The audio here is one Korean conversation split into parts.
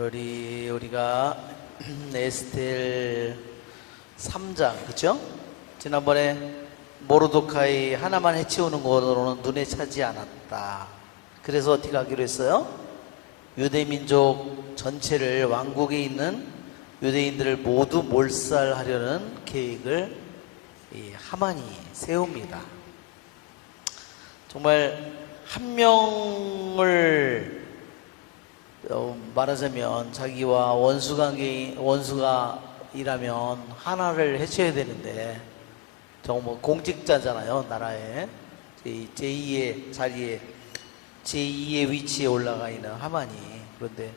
오늘이 우리가 에스텔 3장, 그쵸? 지난번에 모르드카이 하나만 해치우는 것으로는 눈에 차지 않았다. 그래서 어떻게 하기로 했어요? 유대민족 전체를, 왕국에 있는 유대인들을 모두 몰살하려는 계획을 이 하만이 세웁니다. 정말 한 명을 말하자면 자기와 원수가 일하면 하나를 해쳐야 되는데, 정말 공직자잖아요. 나라에 제2의 자리에, 제2의 위치에 올라가 있는 하만이. 그런데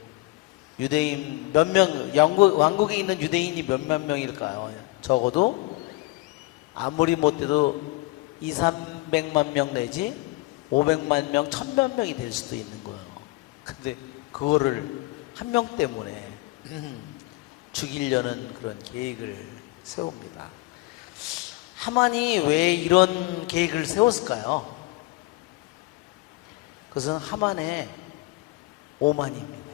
유대인 몇 명, 왕국에 있는 유대인이 몇만 명일까요? 적어도 아무리 못해도 200~300만 명 내지 500만 명, 1000만 명이 될 수도 있는 거예요. 근데 그거를 한 명 때문에 죽이려는 그런 계획을 세웁니다. 하만이 왜 이런 계획을 세웠을까요? 그것은 하만의 오만입니다.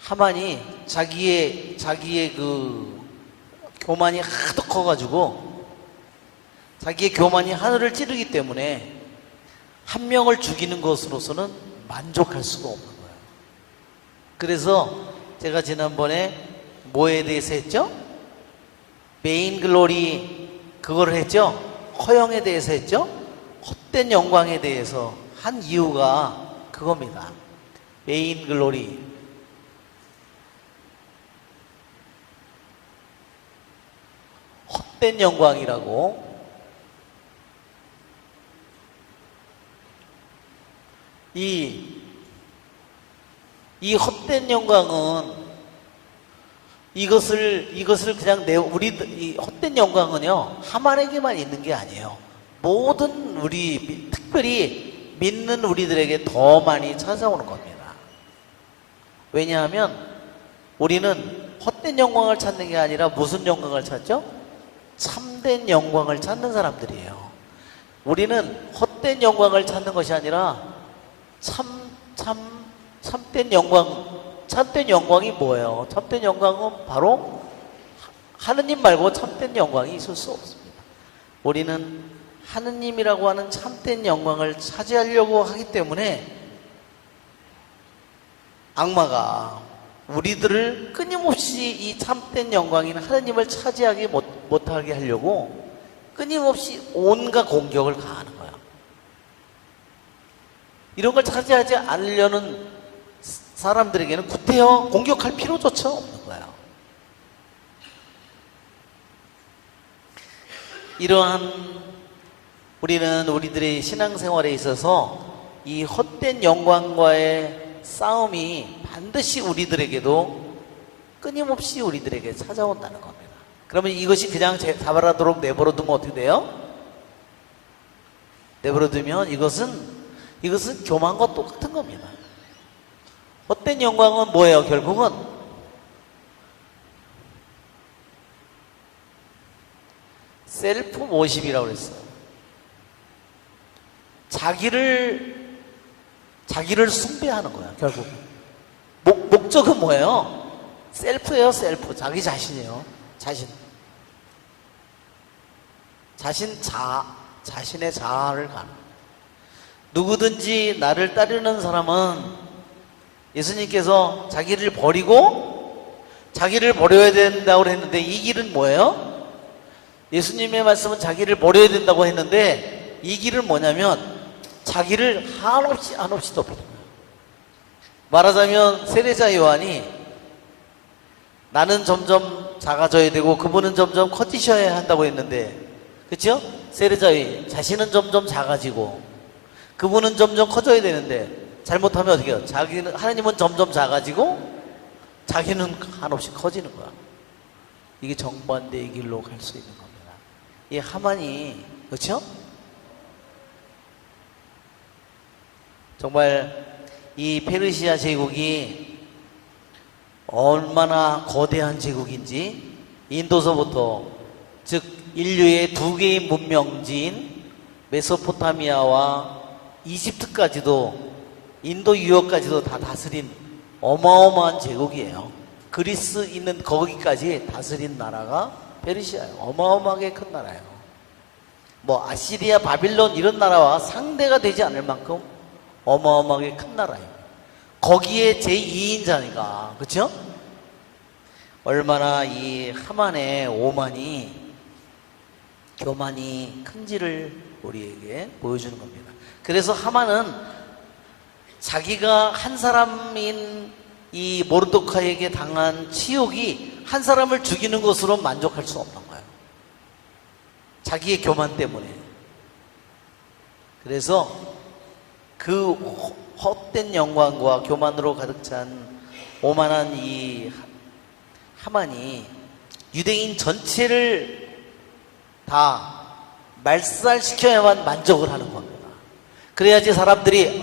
하만이 자기의 그 교만이 하도 커가지고, 자기의 교만이 하늘을 찌르기 때문에 한 명을 죽이는 것으로서는 만족할 수가 없는 거예요. 그래서 제가 지난번에 뭐에 대해서 했죠? 메인 글로리 그거를 했죠? 허영에 대해서 했죠? 헛된 영광에 대해서 한 이유가 그겁니다. 메인 글로리, 헛된 영광이라고. 이 헛된 영광은 이것을 그냥 이 헛된 영광은요, 하만에게만 있는 게 아니에요. 모든 특별히 믿는 우리들에게 더 많이 찾아오는 겁니다. 왜냐하면 우리는 헛된 영광을 찾는 게 아니라 무슨 영광을 찾죠? 참된 영광을 찾는 사람들이에요. 우리는 헛된 영광을 찾는 것이 아니라 참된 영광이 뭐예요? 참된 영광은 바로 하느님 말고 참된 영광이 있을 수 없습니다. 우리는 하느님이라고 하는 참된 영광을 차지하려고 하기 때문에 악마가 우리들을 끊임없이 이 참된 영광인 하느님을 차지하게 못하게 하려고 끊임없이 온갖 공격을 가하는 거예요. 이런 걸 차지하지 않으려는 사람들에게는 구태여 공격할 필요조차 없는 거예요. 이러한 우리는 우리들의 신앙생활에 있어서 이 헛된 영광과의 싸움이 반드시 우리들에게도 끊임없이 우리들에게 찾아온다는 겁니다. 그러면 이것이 그냥 자발하도록 내버려두면 어떻게 돼요? 내버려두면 이것은 교만과 똑같은 겁니다. 헛된 영광은 뭐예요? 결국은 셀프 모십이라고 그랬어요. 자기를 숭배하는 거예요. 결국 목적은 뭐예요? 셀프예요. 셀프. 자기 자신이에요. 자신의 자아를 가는. 누구든지 나를 따르는 사람은, 예수님께서 자기를 버려야 된다고 했는데, 이 길은 뭐예요? 예수님의 말씀은 자기를 버려야 된다고 했는데, 이 길은 뭐냐면 자기를 한없이 높이는 거예요. 말하자면 세례자 요한이 나는 점점 작아져야 되고 그분은 점점 커지셔야 한다고 했는데, 그렇죠? 세례자 요한 자신은 점점 작아지고 그분은 점점 커져야 되는데, 잘못하면 어떻게 해요? 하나님은 점점 작아지고 자기는 한없이 커지는 거야. 이게 정반대의 길로 갈 수 있는 겁니다. 이 하만이, 그렇죠? 정말 이 페르시아 제국이 얼마나 거대한 제국인지, 인도서부터, 즉 인류의 두 개의 문명지인 메소포타미아와 이집트까지도, 인도 유역까지도 다 다스린 어마어마한 제국이에요. 그리스 있는 거기까지 다스린 나라가 페르시아예요. 어마어마하게 큰 나라예요. 뭐 아시리아, 바빌론 이런 나라와 상대가 되지 않을 만큼 어마어마하게 큰 나라예요. 거기에 제2인자니까, 그렇죠? 얼마나 이 하만의 오만이, 교만이 큰지를 우리에게 보여주는 겁니다. 그래서 하만은 자기가 한 사람인 이 모르도카이에게 당한 치욕이 한 사람을 죽이는 것으로 만족할 수 없는 거예요. 자기의 교만 때문에. 그래서 그 헛된 영광과 교만으로 가득 찬 오만한 이 하만이 유대인 전체를 다 말살시켜야만 만족을 하는 겁니다. 그래야지 사람들이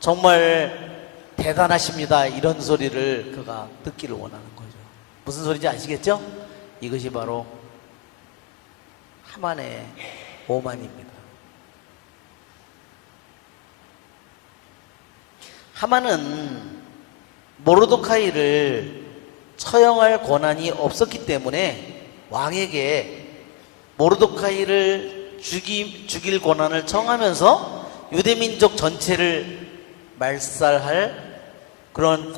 정말 대단하십니다 이런 소리를 그가 듣기를 원하는 거죠. 무슨 소리인지 아시겠죠? 이것이 바로 하만의 오만입니다. 하만은 모르도카이를 처형할 권한이 없었기 때문에 왕에게 모르도카이를 죽일 권한을 청하면서 유대민족 전체를 말살할 그런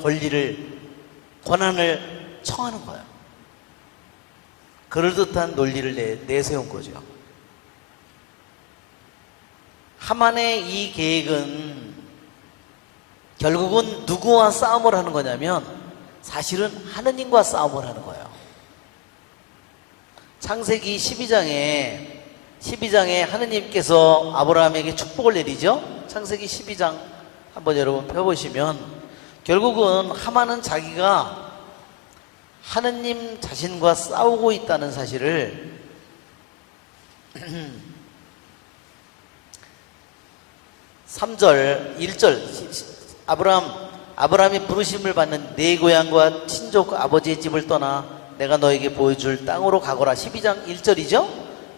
권한을 청하는 거예요. 그럴듯한 논리를 내세운 거죠. 하만의 이 계획은 결국은 누구와 싸움을 하는 거냐면 사실은 하느님과 싸움을 하는 거예요. 창세기 12장에 하느님께서 아브라함에게 축복을 내리죠. 창세기 12장 한번 여러분 펴보시면 결국은 하만은 자기가 하느님 자신과 싸우고 있다는 사실을 3절, 1절 아브라함이 부르심을 받는 내 고향과 친족 아버지의 집을 떠나 내가 너에게 보여줄 땅으로 가거라. 12장 1절이죠.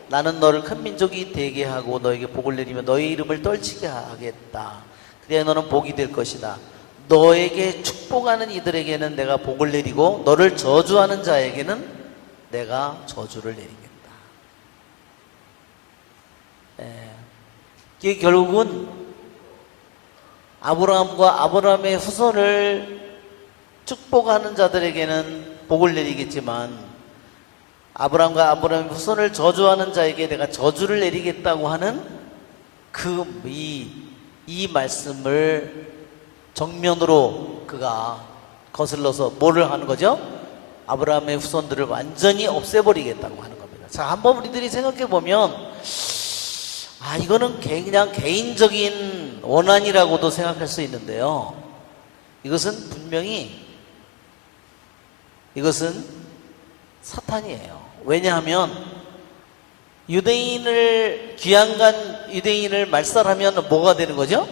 나는 너를 큰 민족이 되게 하고 너에게 복을 내리며 너의 이름을 떨치게 하겠다. 그래야 너는 복이 될 것이다. 너에게 축복하는 이들에게는 내가 복을 내리고 너를 저주하는 자에게는 내가 저주를 내리겠다. 이게 결국은 아브라함과 아브라함의 후손을 축복하는 자들에게는 복을 내리겠지만 아브라함과 아브라함의 후손을 저주하는 자에게 내가 저주를 내리겠다고 하는 이 말씀을 정면으로 그가 거슬러서 뭐를 하는 거죠? 아브라함의 후손들을 완전히 없애버리겠다고 하는 겁니다. 자, 한번 우리들이 생각해 보면 이거는 그냥 개인적인 원한이라고도 생각할 수 있는데요. 이것은 분명히 사탄이에요. 왜냐하면 귀양간 유대인을 말살하면 뭐가 되는 거죠?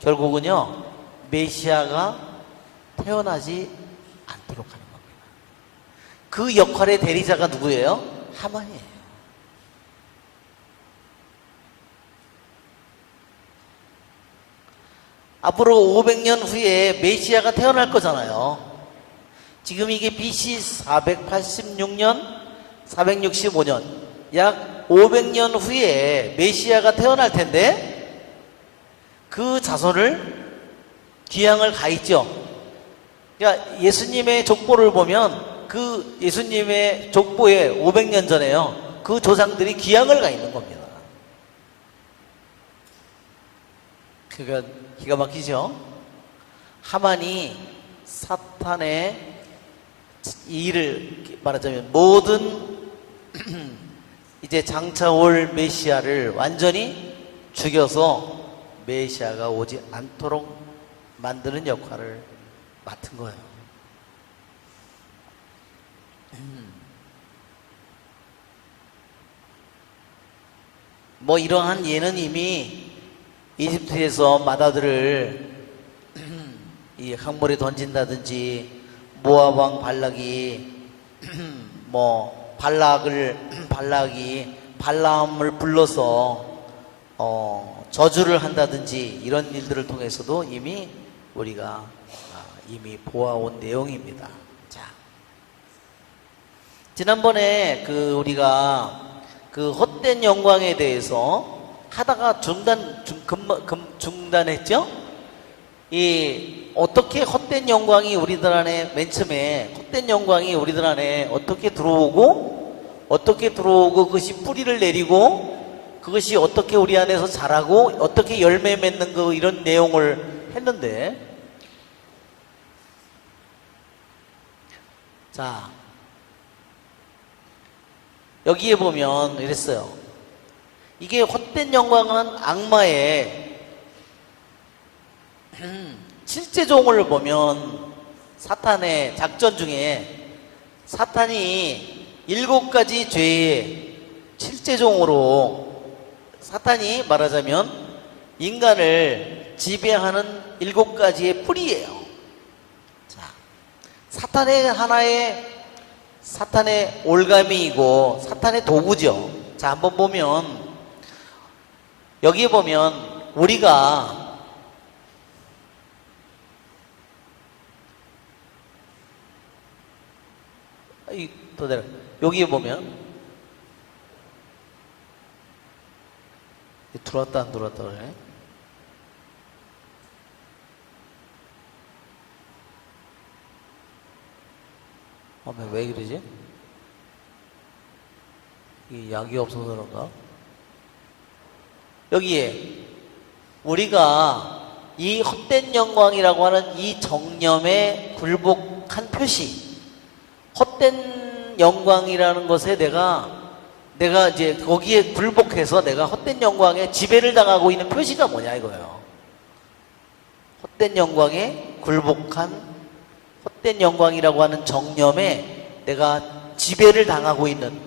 결국은요, 메시아가 태어나지 않도록 하는 겁니다. 그 역할의 대리자가 누구예요? 하만이에요. 앞으로 500년 후에 메시아가 태어날 거잖아요. 지금 이게 BC 486년, 465년, 약 500년 후에 메시아가 태어날 텐데 그 자손을 귀양을 가 있죠. 그러니까 예수님의 족보를 보면 그 예수님의 족보에 500년 전에요. 그 조상들이 귀양을 가 있는 겁니다. 그러니까 기가 막히죠? 하만이 사탄의 일을 말하자면 모든 이제 장차올 메시아를 완전히 죽여서 메시아가 오지 않도록 만드는 역할을 맡은 거예요. 뭐 이러한 예는 이미 이집트에서 마다들을 이 강물에 던진다든지 모압 왕 발락이 뭐 발락이 발람을 불러서 저주를 한다든지 이런 일들을 통해서도 이미 우리가 이미 보아온 내용입니다. 자, 지난번에 우리가 헛된 영광에 대해서 하다가 중단했죠? 어떻게 헛된 영광이 우리들 안에, 맨 처음에 헛된 영광이 우리들 안에 어떻게 들어오고 그것이 뿌리를 내리고 그것이 어떻게 우리 안에서 자라고 어떻게 열매 맺는 이런 내용을 했는데, 자, 여기에 보면 이랬어요. 이게 헛된 영광은 악마의 칠제종을 보면 사탄의 작전 중에 사탄이 7가지 죄의 칠제종으로 사탄이 말하자면 인간을 지배하는 7가지의 뿌리예요. 자, 사탄의 올가미이고 사탄의 도구죠. 자, 한번 보면 여기에 보면 우리가 여기에 보면 들어왔다 안 들어왔다 그래. 왜 그러지? 이 약이 없어서 그런가? 여기에 우리가 이 헛된 영광이라고 하는 이 정념에 굴복한 표시, 헛된 영광이라는 것에 내가 이제 거기에 굴복해서 내가 헛된 영광에 지배를 당하고 있는 표시가 뭐냐 이거예요. 헛된 영광에 굴복한 헛된 영광이라고 하는 정념에 내가 지배를 당하고 있는,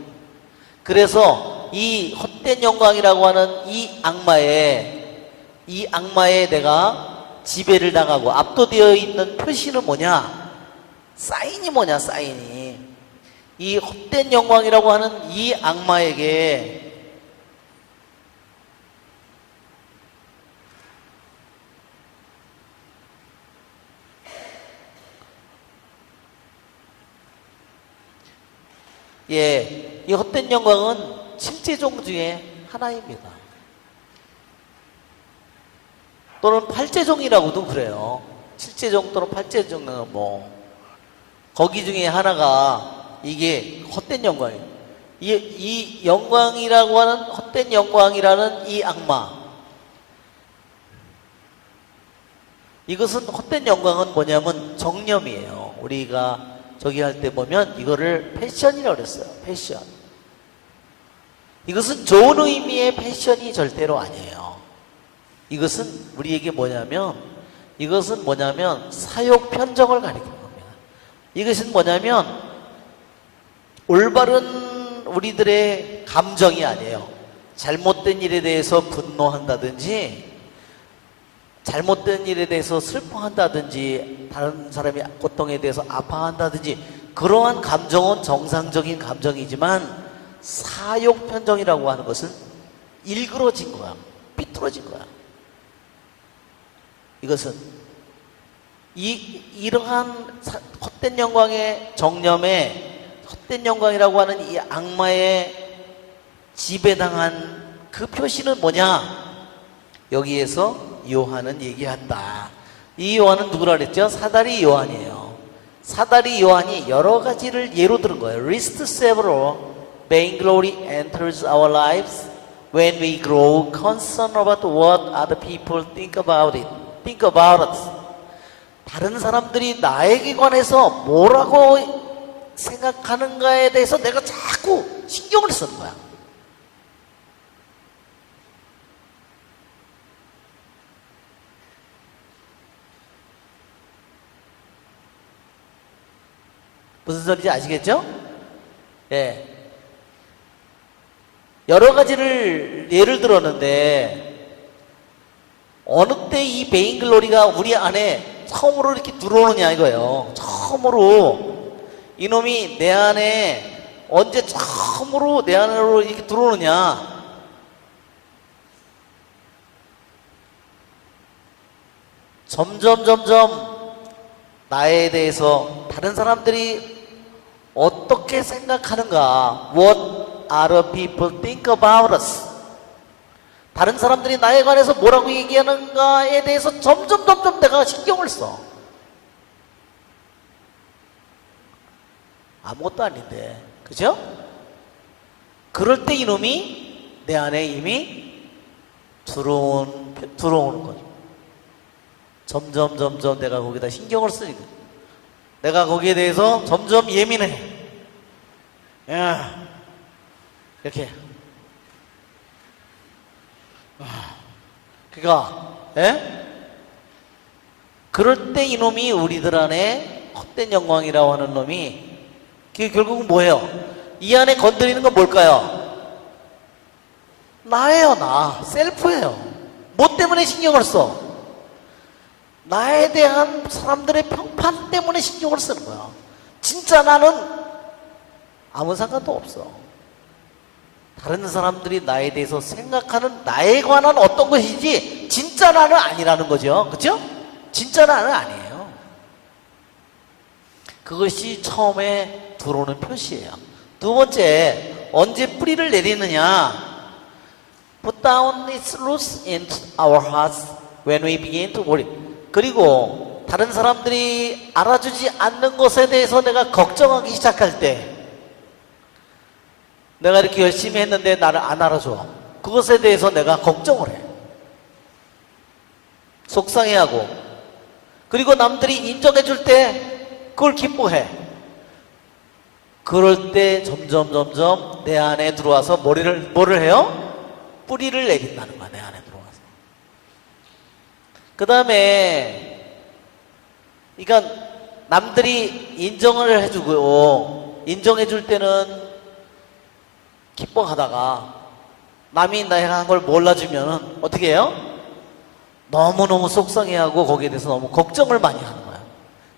그래서 이 헛된 영광이라고 하는 이 악마에 내가 지배를 당하고 압도되어 있는 표시는 뭐냐? 사인이 뭐냐? 사인이 이 헛된 영광이라고 하는 이 악마에게 이 헛된 영광은 7제종 중에 하나입니다. 또는 8제종이라고도 그래요. 7제종 또는 8제종은 거기 중에 하나가 이게 헛된 영광이에요. 이 영광이라고 하는 헛된 영광이라는 이 악마, 이것은 헛된 영광은 뭐냐면 정념이에요. 우리가 저기 할 때 보면 이거를 패션이라고 그랬어요. 패션. 이것은 좋은 의미의 패션이 절대로 아니에요. 이것은 우리에게 이것은 뭐냐면 사욕 편정을 가리키는 겁니다. 이것은 뭐냐면 올바른 우리들의 감정이 아니에요. 잘못된 일에 대해서 분노한다든지 잘못된 일에 대해서 슬퍼한다든지 다른 사람의 고통에 대해서 아파한다든지 그러한 감정은 정상적인 감정이지만 사욕 편정이라고 하는 것은 일그러진 거야. 삐뚤어진 거야. 이것은 이러한 헛된 영광의 정념에 헛된 영광이라고 하는 이 악마의 지배당한 그 표시는 뭐냐? 여기에서 요한은 얘기한다. 이 요한은 누구라 그랬죠? 사다리 요한이에요. 사다리 요한이 여러 가지를 예로 들은 거예요. List several vainglory enters our lives when we grow concerned about what other people think about us. 다른 사람들이 나에게 관해서 뭐라고 생각하는가에 대해서 내가 자꾸 신경을 쓰는 거야. 무슨 소리인지 아시겠죠? 예. 여러 가지를 예를 들었는데 어느 때 이 베인글로리가 우리 안에 처음으로 이렇게 들어오느냐 이거예요. 처음으로 이놈이 내 안에 언제 처음으로 내 안으로 이렇게 들어오느냐? 점점 나에 대해서 다른 사람들이 어떻게 생각하는가? What other people think about us? 다른 사람들이 나에 관해서 뭐라고 얘기하는가에 대해서 점점 내가 신경을 써. 아무것도 아닌데, 그죠? 그럴 때 이놈이 내 안에 이미 들어오는 거죠. 점점 내가 거기다 신경을 쓰니까. 내가 거기에 대해서 점점 예민해. 야, 이렇게. 그러니까, 예? 그럴 때 이놈이 우리들 안에 헛된 영광이라고 하는 놈이 그게 결국은 뭐예요? 이 안에 건드리는 건 뭘까요? 나예요, 나. 셀프예요. 뭐 때문에 신경을 써? 나에 대한 사람들의 평판 때문에 신경을 쓰는 거야. 진짜 나는 아무 상관도 없어. 다른 사람들이 나에 대해서 생각하는 나에 관한 어떤 것이지 진짜 나는 아니라는 거죠. 그렇죠? 진짜 나는 아니에요. 그것이 처음에 들어오는 표시예요. 두 번째, 언제 뿌리를 내리느냐? Put down its roots in our hearts when we begin to worry. 그리고 다른 사람들이 알아주지 않는 것에 대해서 내가 걱정하기 시작할 때, 내가 이렇게 열심히 했는데 나를 안 알아줘. 그것에 대해서 내가 걱정을 해. 속상해하고. 그리고 남들이 인정해 줄 때 그걸 기뻐해. 그럴 때 점점 내 안에 들어와서 뭐를 해요? 뿌리를 내린다는 거야, 내 안에 들어와서. 그 다음에, 그러니까 남들이 인정을 해주고, 인정해 줄 때는 기뻐하다가, 남이 내가 한 걸 몰라주면 어떻게 해요? 너무너무 속상해하고 거기에 대해서 너무 걱정을 많이 하는 거야.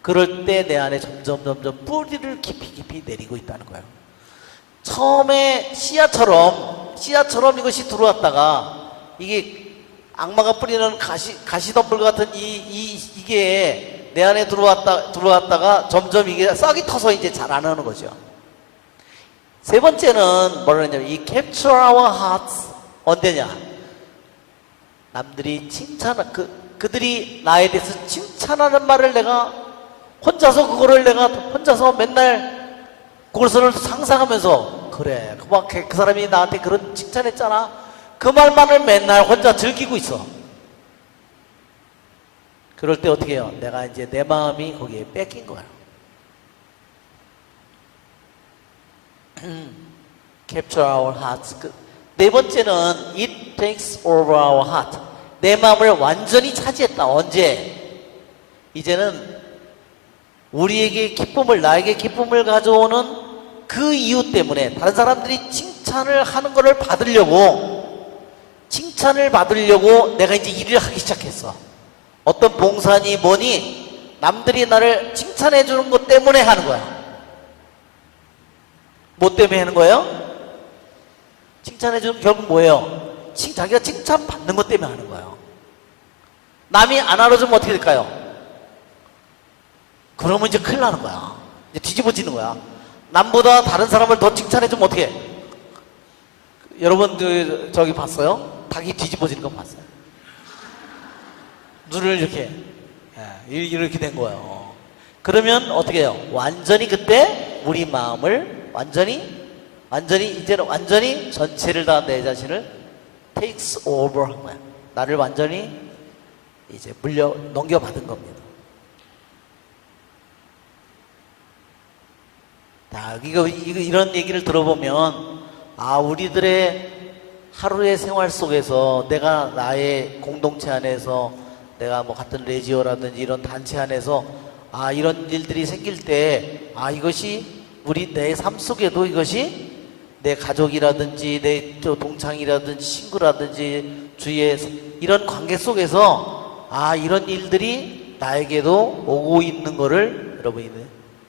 그럴 때 내 안에 점점 뿌리를 깊이 내리고 있다는 거예요. 처음에 씨앗처럼 이것이 들어왔다가, 이게 악마가 뿌리는 가시덤불 같은 이게 내 안에 들어왔다가 점점 이게 싹이 터서 이제 자라나는 거죠. 세 번째는 뭐라 했냐면, 이 capture our hearts 언제냐? 남들이 그들이 나에 대해서 칭찬하는 말을 내가 혼자서 맨날 그것을 상상하면서, 그래, 그 사람이 나한테 그런 칭찬했잖아. 그 말만을 맨날 혼자 즐기고 있어. 그럴 때 어떻게 해요? 내가 이제 내 마음이 거기에 뺏긴 거야. Capture our hearts. 네 번째는 it takes over our heart. 내 마음을 완전히 차지했다. 언제? 이제는 나에게 기쁨을 가져오는 그 이유 때문에, 다른 사람들이 칭찬을 하는 것을 칭찬을 받으려고 내가 이제 일을 하기 시작했어. 어떤 봉사니 뭐니 남들이 나를 칭찬해 주는 것 때문에 하는 거야. 뭐 때문에 하는 거예요? 칭찬해 주는 결국 뭐예요? 자기가 칭찬 받는 것 때문에 하는 거예요. 남이 안 알아주면 어떻게 될까요? 그러면 이제 큰일 나는 거야. 이제 뒤집어지는 거야. 남보다 다른 사람을 더 칭찬해주면 어떻게 해? 여러분 저기 봤어요? 닭이 뒤집어지는 거 봤어요? 눈을 이렇게 된 거예요. 그러면 어떻게 해요? 완전히 그때 우리 마음을 완전히 전체를 다 내 자신을 takes over 한 거야. 나를 완전히 이제 넘겨받은 겁니다. 자, 이런 얘기를 들어보면, 우리들의 하루의 생활 속에서 내가 나의 공동체 안에서, 내가 뭐 같은 레지오라든지 이런 단체 안에서 이런 일들이 생길 때, 이것이 내 삶 속에도 이것이 내 가족이라든지 내 동창이라든지 친구라든지 주위에 이런 관계 속에서 이런 일들이 나에게도 오고 있는 거를 여러분이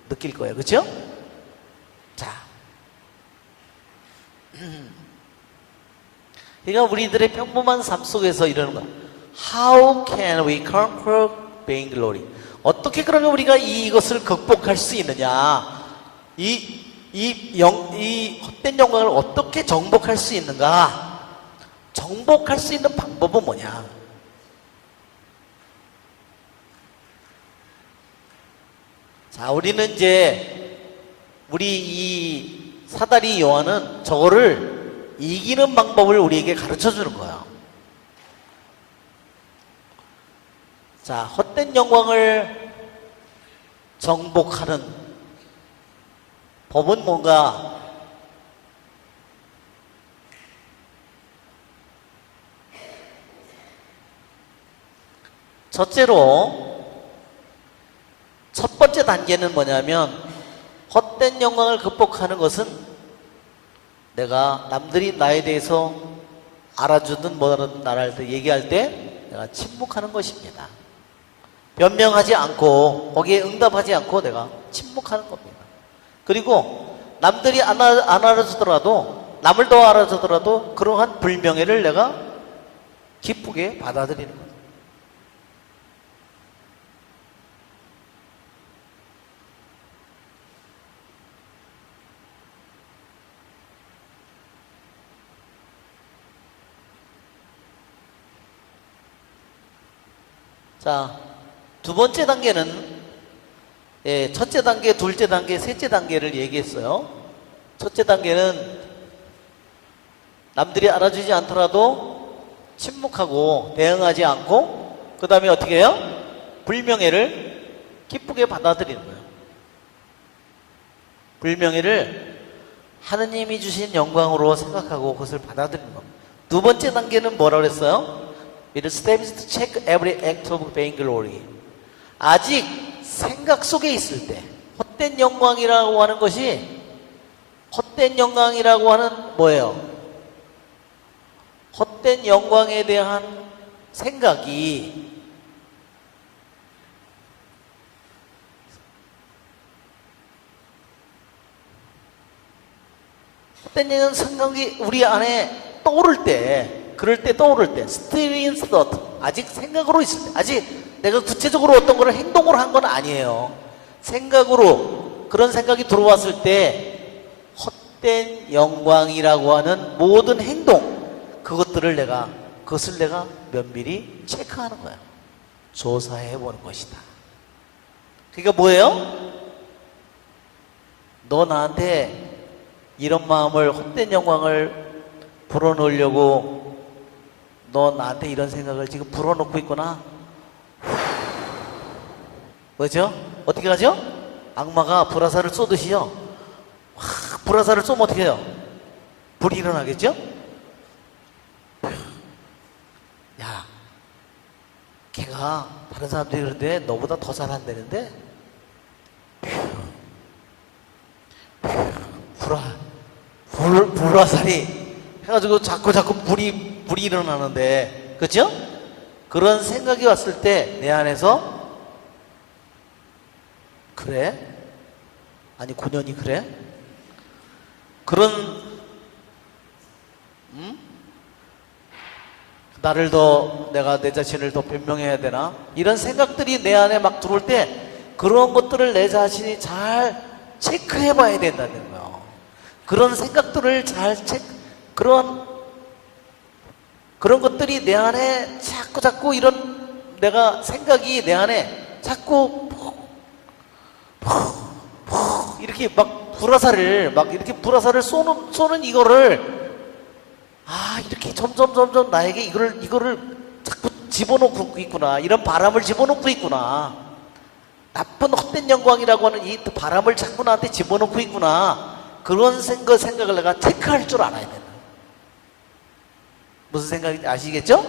느낄 거예요. 그렇죠? 자, 그러니까 우리들의 평범한 삶 속에서 이러는 거야. How can we conquer vainglory. 어떻게 그러면 우리가 이것을 극복할 수 있느냐? 이 헛된 영광을 어떻게 정복할 수 있는가? 정복할 수 있는 방법은 뭐냐? 자, 우리는 이제 우리 이 사다리 요한은 저거를 이기는 방법을 우리에게 가르쳐 주는 거야. 자, 헛된 영광을 정복하는 법은 뭔가? 첫째로 첫 번째 단계는 뭐냐면, 헛된 영광을 극복하는 것은 내가 남들이 나에 대해서 알아주든 뭐든 나를 얘기할 때 내가 침묵하는 것입니다. 변명하지 않고 거기에 응답하지 않고 내가 침묵하는 겁니다. 그리고 남들이 안 알아주더라도, 남을 더 알아주더라도 그러한 불명예를 내가 기쁘게 받아들이는 거예요. 자, 두 번째 단계는, 첫째 단계, 둘째 단계, 셋째 단계를 얘기했어요. 첫째 단계는 남들이 알아주지 않더라도 침묵하고 대응하지 않고, 그 다음에 어떻게 해요? 불명예를 기쁘게 받아들이는 거예요. 불명예를 하느님이 주신 영광으로 생각하고 그것을 받아들이는 겁니다. 두 번째 단계는 뭐라고 그랬어요? It steps to check every act of vainglory. 아직 생각 속에 있을 때, 헛된 영광이라고 하는 것이, 헛된 영광이라고 하는 뭐예요? 헛된 영광에 대한 생각이 헛된 영광 생각이 우리 안에 떠오를 때, 그럴 때 떠오를 때, still in thought, 아직 생각으로 있을 때, 아직 내가 구체적으로 어떤 거를 행동으로 한 건 아니에요. 생각으로 그런 생각이 들어왔을 때 헛된 영광이라고 하는 모든 행동, 그것을 내가 면밀히 체크하는 거야. 조사해 보는 것이다. 그러니까 뭐예요? 너 나한테 이런 마음을, 헛된 영광을 불어넣으려고 너 나한테 이런 생각을 지금 불어넣고 있구나. 뭐죠? 어떻게 하죠? 악마가 불화살을 쏘듯이요. 확 불화살을 쏘면 어떻게 해요? 불이 일어나겠죠? 야, 걔가 다른 사람들이 그러는데 너보다 더 잘한다는데 불화살이 해가지고 자꾸 불이 일어나는데, 그죠? 그런 생각이 왔을 때 내 안에서, 그래? 아니 9년이 그래? 그런 내가 내 자신을 더 변명해야 되나? 이런 생각들이 내 안에 막 들어올 때 그런 것들을 내 자신이 잘 체크해 봐야 된다는 거예요. 그런 생각들을 그런 것들이 내 안에 자꾸 이런 내가 생각이 내 안에 자꾸 이렇게 막 불화살을 쏘는 이거를, 이렇게 점점 나에게 이거를 자꾸 집어넣고 있구나. 이런 바람을 집어넣고 있구나. 나쁜 헛된 영광이라고 하는 이 바람을 자꾸 나한테 집어넣고 있구나. 그런 생각을 내가 체크할 줄 알아야 된다. 무슨 생각인지 아시겠죠?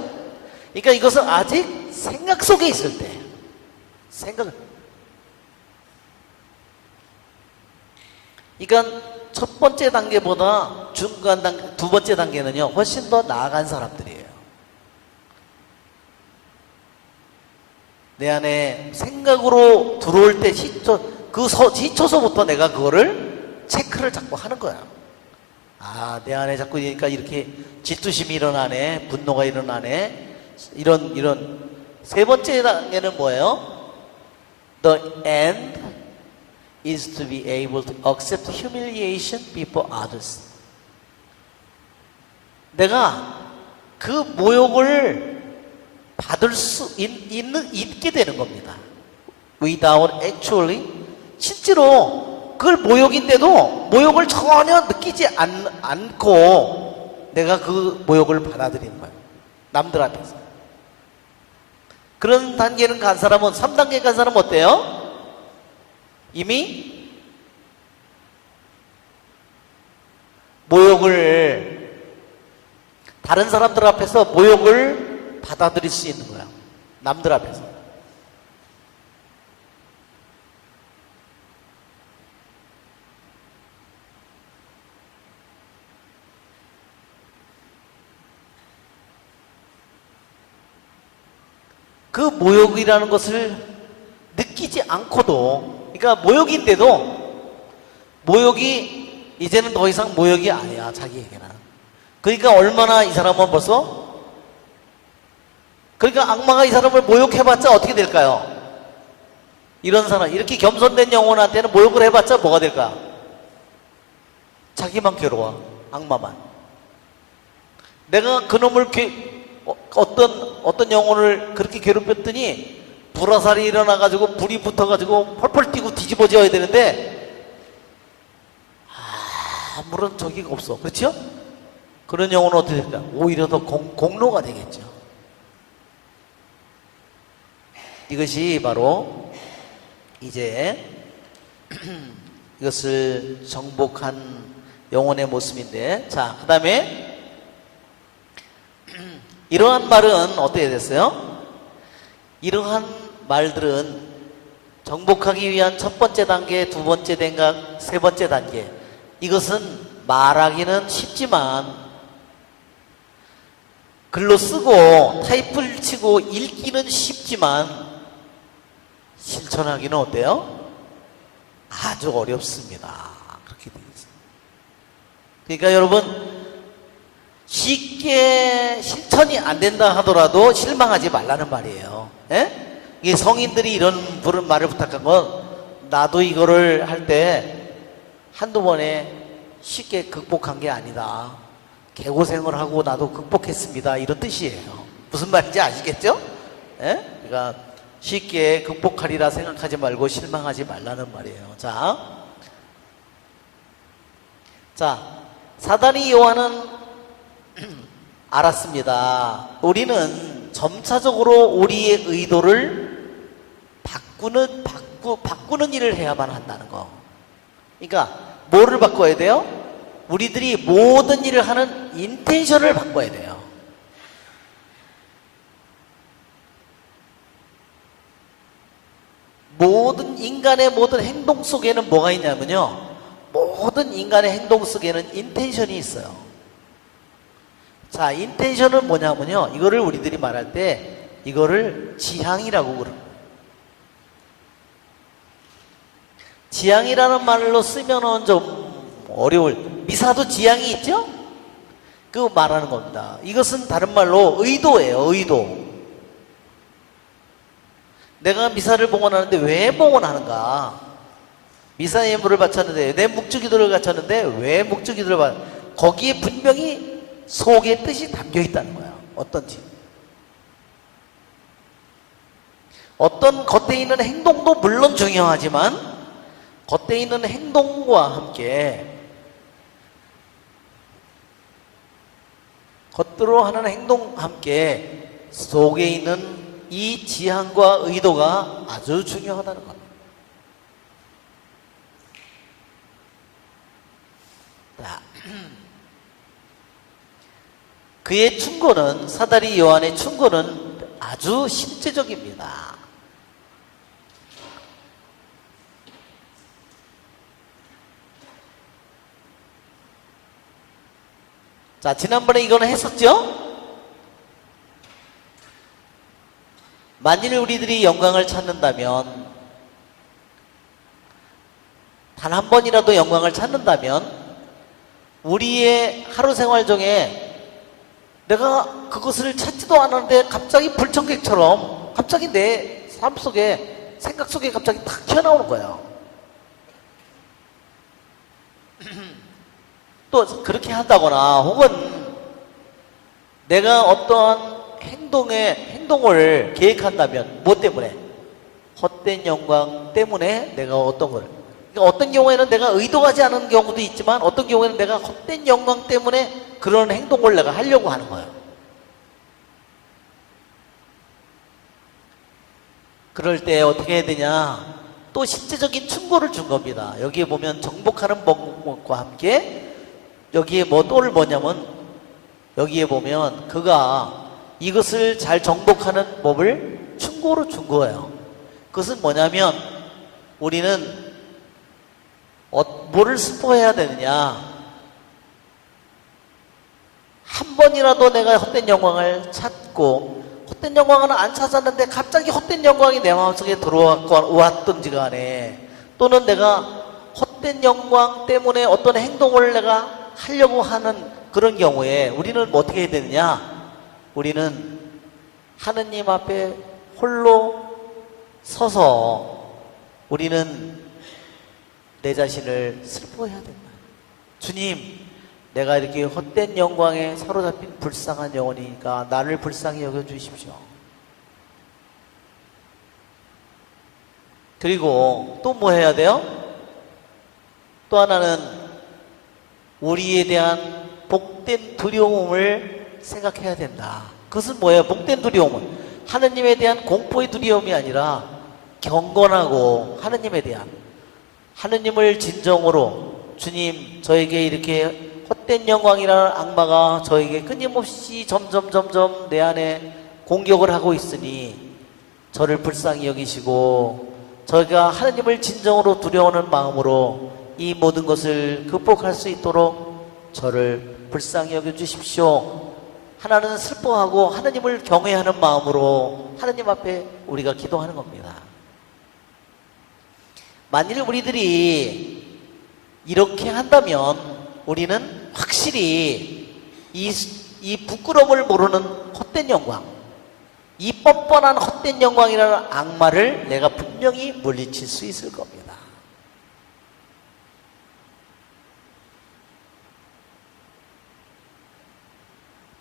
그러니까 이것은 아직 생각 속에 있을 때, 그러니까 첫 번째 단계보다 중간 단계, 두 번째 단계는요, 훨씬 더 나아간 사람들이에요. 내 안에 생각으로 들어올 때 시초서부터 내가 그거를 체크를 자꾸 하는 거야. 내 안에 자꾸 이렇게 질투심이 일어나네, 분노가 일어나네, 이런 세 번째 단계는 뭐예요? The end is to be able to accept humiliation before others. 내가 그 모욕을 받을 수 있게 되는 겁니다. Without actually, 실제로 그걸 모욕인데도 모욕을 전혀 느끼지 않고 내가 그 모욕을 받아들이는 거예요. 남들 앞에서. 그런 단계는 간 사람은, 3단계 간 사람은 어때요? 이미 모욕을, 다른 사람들 앞에서 모욕을 받아들일 수 있는 거야. 남들 앞에서. 그 모욕이라는 것을 느끼지 않고도, 그러니까 모욕인데도 모욕이 이제는 더 이상 모욕이 아니야, 자기에게는. 그러니까 얼마나 이 사람은 벌써, 그러니까 악마가 이 사람을 모욕해봤자 어떻게 될까요? 이런 사람, 이렇게 겸손된 영혼한테는 모욕을 해봤자 뭐가 될까? 자기만 괴로워, 악마만. 내가 그놈을 어떤 영혼을 그렇게 괴롭혔더니 불화살이 일어나가지고 불이 붙어가지고 펄펄 뛰고 뒤집어져야 되는데 아무런 저기가 없어. 그렇죠? 그런 영혼은 어떻게 될까? 오히려 더 공로가 되겠죠. 이것이 바로 이제 이것을 정복한 영혼의 모습인데, 자, 그 다음에 이러한 말은 어떻게 됐어요? 이러한 말들은 정복하기 위한 첫 번째 단계, 두 번째 단계, 세 번째 단계. 이것은 말하기는 쉽지만 글로 쓰고 타입을 치고 읽기는 쉽지만 실천하기는 어때요? 아주 어렵습니다. 그렇게 되어 있습니다. 그러니까 여러분, 쉽게 실천이 안 된다 하더라도 실망하지 말라는 말이에요. 예? 이게 성인들이 이런 말을 부탁한 건, 나도 이거를 할 때 한두 번에 쉽게 극복한 게 아니다. 개고생을 하고 나도 극복했습니다. 이런 뜻이에요. 무슨 말인지 아시겠죠? 예? 그러니까 쉽게 극복하리라 생각하지 말고 실망하지 말라는 말이에요. 자, 사단이 요한은 알았습니다. 우리는 점차적으로 우리의 의도를 바꾸는 일을 해야만 한다는 거. 그러니까 뭐를 바꿔야 돼요? 우리들이 모든 일을 하는 인텐션을 바꿔야 돼요. 모든 인간의 모든 행동 속에는 뭐가 있냐면요, 모든 인간의 행동 속에는 인텐션이 있어요. 자, 인텐션은 뭐냐면요, 이거를 우리들이 말할 때 이거를 지향이라고 그래요. 지향이라는 말로 쓰면은 좀 어려울, 미사도 지향이 있죠? 그거 말하는 겁니다. 이것은 다른 말로 의도예요. 의도. 내가 미사를 봉헌하는데 왜 봉헌하는가? 미사 예물을 바쳤는데, 내 묵주기도를 바쳤는데 왜 묵주기도를 거기에 분명히 속의 뜻이 담겨 있다는 거야. 어떤지. 어떤 겉에 있는 행동도 물론 중요하지만 겉에 있는 행동과 함께, 겉으로 하는 행동과 함께 속에 있는 이 지향과 의도가 아주 중요하다는 겁니다. 자, 그의 충고는, 사다리 요한의 충고는 아주 실제적입니다. 자, 지난번에 이거는 했었죠? 만일 우리들이 영광을 찾는다면, 단 한 번이라도 영광을 찾는다면, 우리의 하루 생활 중에 내가 그것을 찾지도 않았는데 갑자기 불청객처럼 갑자기 내 삶 속에, 생각 속에 갑자기 탁 튀어나오는 거예요. 또 그렇게 한다거나 혹은 내가 어떠한 행동을 계획한다면 뭐 때문에? 헛된 영광 때문에 내가 어떤 걸, 그러니까 어떤 경우에는 내가 의도하지 않은 경우도 있지만 어떤 경우에는 내가 헛된 영광 때문에 그런 행동을 내가 하려고 하는 거예요. 그럴 때 어떻게 해야 되냐? 또 실제적인 충고를 준 겁니다. 여기에 보면 정복하는 법과 함께 여기에 또를 뭐냐면 여기에 보면 그가 이것을 잘 정복하는 법을 충고로 준 거예요. 그것은 뭐냐면 우리는 뭐를 스포해야 되느냐? 한 번이라도 내가 헛된 영광을 찾고 헛된 영광은 안 찾았는데 갑자기 헛된 영광이 내 마음속에 들어왔던지 간에 또는 내가 헛된 영광 때문에 어떤 행동을 내가 하려고 하는 그런 경우에 우리는 어떻게 해야 되느냐? 우리는 하느님 앞에 홀로 서서 우리는 내 자신을 슬퍼해야 된다. 주님, 내가 이렇게 헛된 영광에 사로잡힌 불쌍한 영혼이니까 나를 불쌍히 여겨주십시오. 그리고 또 뭐 해야 돼요? 또 하나는 우리에 대한 복된 두려움을 생각해야 된다. 그것은 뭐예요? 복된 두려움은 하느님에 대한 공포의 두려움이 아니라 경건하고 하느님에 대한, 하느님을 진정으로 주님, 저에게 이렇게 헛된 영광이라는 악마가 저에게 끊임없이 점점 내 안에 공격을 하고 있으니 저를 불쌍히 여기시고 저희가 하느님을 진정으로 두려워하는 마음으로 이 모든 것을 극복할 수 있도록 저를 불쌍히 여겨주십시오. 하나는 슬퍼하고 하느님을 경외하는 마음으로 하느님 앞에 우리가 기도하는 겁니다. 만일 우리들이 이렇게 한다면 우리는 확실히 이 부끄러움을 모르는 헛된 영광, 이 뻔뻔한 헛된 영광이라는 악마를 내가 분명히 물리칠 수 있을 겁니다.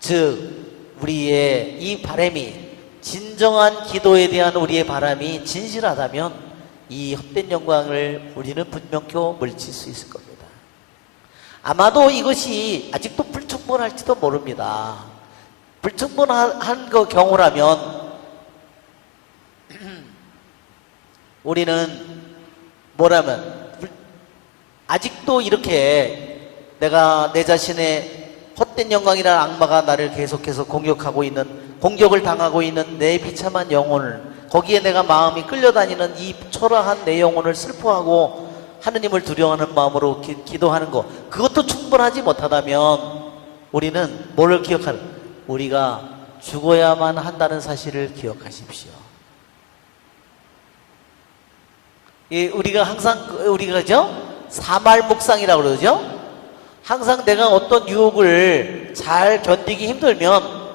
즉 우리의 이 바람이, 진정한 기도에 대한 우리의 바람이 진실하다면 이 헛된 영광을 우리는 분명히 물리칠 수 있을 겁니다. 아마도 이것이 아직도 불충분할지도 모릅니다. 불충분한 경우라면 우리는 아직도 이렇게 내가 내 자신의 헛된 영광이라는 악마가 나를 계속해서 공격을 당하고 있는 내 비참한 영혼을, 거기에 내가 마음이 끌려다니는 이 초라한 내 영혼을 슬퍼하고 하느님을 두려워하는 마음으로 기도하는 것, 그것도 충분하지 못하다면 우리는 뭐를 우리가 죽어야만 한다는 사실을 기억하십시오. 우리가 사말 묵상이라고 그러죠? 항상 내가 어떤 유혹을 잘 견디기 힘들면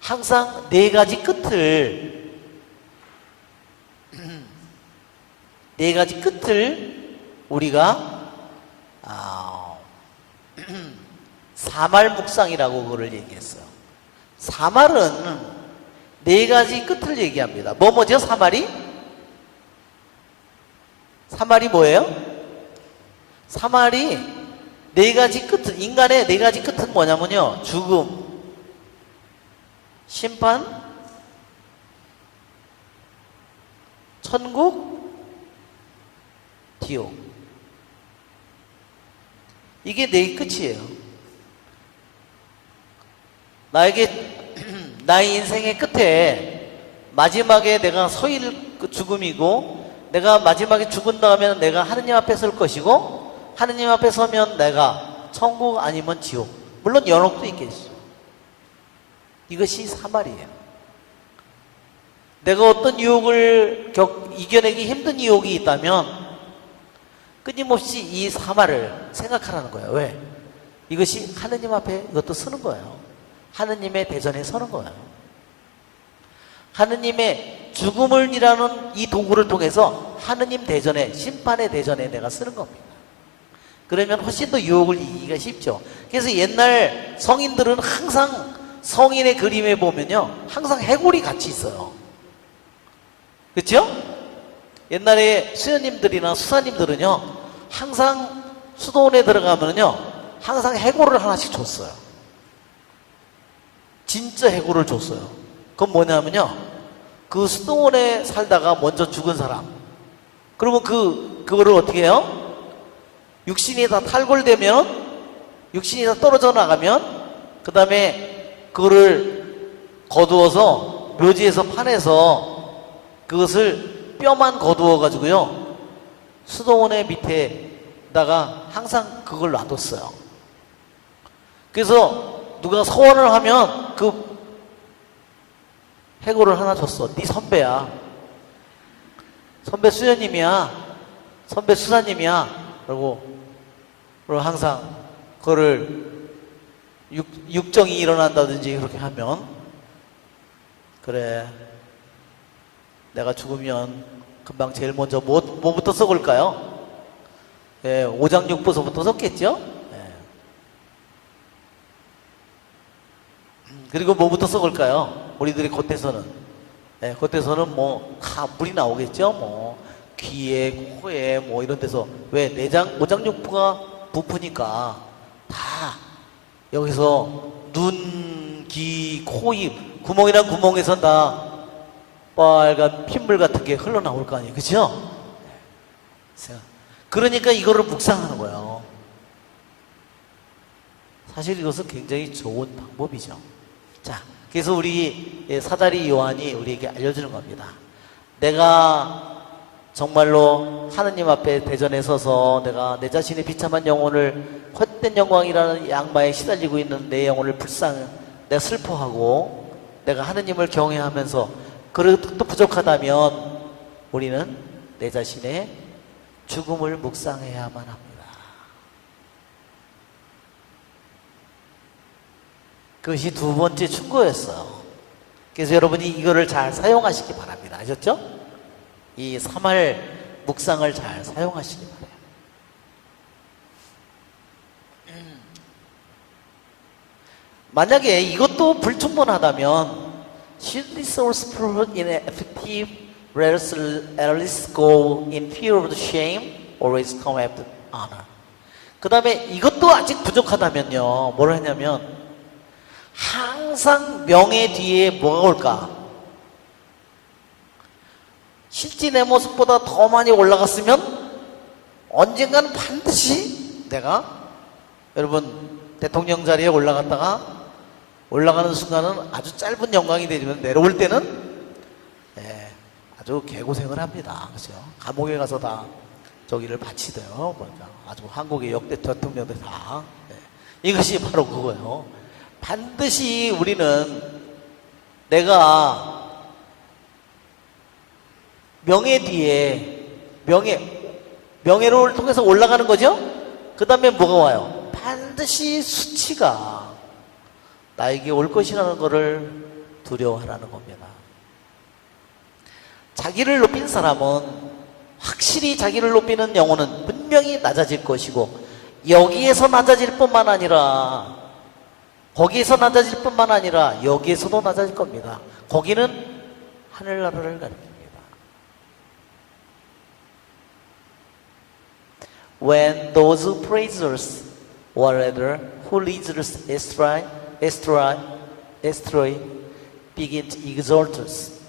항상 네 가지 끝을 우리가 사말 묵상이라고 그걸 얘기했어요. 사말은 네 가지 끝을 얘기합니다. 뭐죠 사말이? 사말이 뭐예요? 사말이 네 가지 끝은, 인간의 네 가지 끝은 뭐냐면요, 죽음, 심판, 천국, 지옥. 이게 네 끝이에요. 나의 인생의 끝에 마지막에 내가 서일 죽음이고, 내가 마지막에 죽은 다음에는 내가 하느님 앞에 설 것이고, 하느님 앞에 서면 내가 천국 아니면 지옥, 물론 연옥도 있겠죠. 이것이 사말이에요. 내가 어떤 유혹을 이겨내기 힘든 유혹이 있다면 끊임없이 이 사말을 생각하라는 거예요. 왜? 이것이 하느님 앞에 이것도 서는 거예요. 하느님의 대전에 서는 거예요. 하느님의 죽음을이라는 이 도구를 통해서 하느님 대전에, 심판의 대전에 내가 쓰는 겁니다. 그러면 훨씬 더 유혹을 이기기가 쉽죠. 그래서 옛날 성인들은 항상 성인의 그림에 보면요, 항상 해골이 같이 있어요. 그렇죠? 옛날에 수녀님들이나 수사님들은요, 항상 수도원에 들어가면요, 항상 해골을 하나씩 줬어요. 진짜 해골을 줬어요. 그건 뭐냐면요, 그 수도원에 살다가 먼저 죽은 사람, 그러면 그거를 어떻게 해요? 육신이 다 탈골되면, 육신이 다 떨어져 나가면, 그 다음에 그거를 거두어서 묘지에서 파내서 그것을 뼈만 거두어 가지고요, 수도원의 밑에다가 항상 그걸 놔뒀어요. 그래서 누가 소원을 하면 그 해골을 하나 줬어. 네 선배야, 선배 수녀님이야, 선배 수사님이야. 그리고 항상 그거를 육정이 일어난다든지 그렇게 하면, 그래, 내가 죽으면 금방 제일 먼저 뭐부터 썩을까요? 예, 오장육부서부터 썩겠죠? 예. 그리고 뭐부터 썩을까요? 우리들이 겉에서는, 예, 겉에서는 뭐 다 물이 나오겠죠? 뭐 귀에, 코에, 뭐 이런 데서. 왜? 오장육부가 부푸니까 다 여기서 눈, 귀, 코, 입, 구멍이란 구멍에선 다 빨간 핏물 같은 게 흘러나올 거 아니에요. 그죠? 그러니까 이거를 묵상하는 거예요. 사실 이것은 굉장히 좋은 방법이죠. 자, 그래서 우리 사다리 요한이 우리에게 알려주는 겁니다. 내가 정말로 하느님 앞에 대전에 서서 내가 내 자신의 비참한 영혼을, 헛된 영광이라는 양마에 시달리고 있는 내 영혼을 내가 슬퍼하고 내가 하느님을 경외하면서 그래도 부족하다면 우리는 내 자신의 죽음을 묵상해야만 합니다. 그것이 두 번째 충고였어요. 그래서 여러분이 이거를 잘 사용하시기 바랍니다. 아셨죠? 이 3할 묵상을 잘 사용하시기 바라요. 만약에 이것도 불충분하다면, should this source prove ineffective, let us at least go in fear of the shame, always come after honor. 그 다음에 이것도 아직 부족하다면요, 뭘 하냐면, 항상 명예 뒤에 뭐가 올까? 실제 내 모습보다 더 많이 올라갔으면 언젠가는 반드시 내가, 여러분 대통령 자리에 올라가는 순간은 아주 짧은 영광이 되지만 내려올 때는 아주 개고생을 합니다. 그렇죠? 감옥에 가서 다 저기를 바치대요. 그러니까 아주 한국의 역대 대통령들 다. 이것이 바로 그거예요. 반드시 우리는 내가 명예 뒤에 명예를 통해서 올라가는 거죠. 그 다음에 뭐가 와요? 반드시 수치가 나에게 올 것이라는 것을 두려워하라는 겁니다. 자기를 높인 사람은 확실히 자기를 높이는 영혼은 분명히 낮아질 것이고, 여기에서 낮아질 뿐만 아니라 거기에서 낮아질 뿐만 아니라 여기에서도 낮아질 겁니다. 거기는 하늘나라를 가리킵니다. When those who praise us, or rather who lead us astray, begin to exalt us.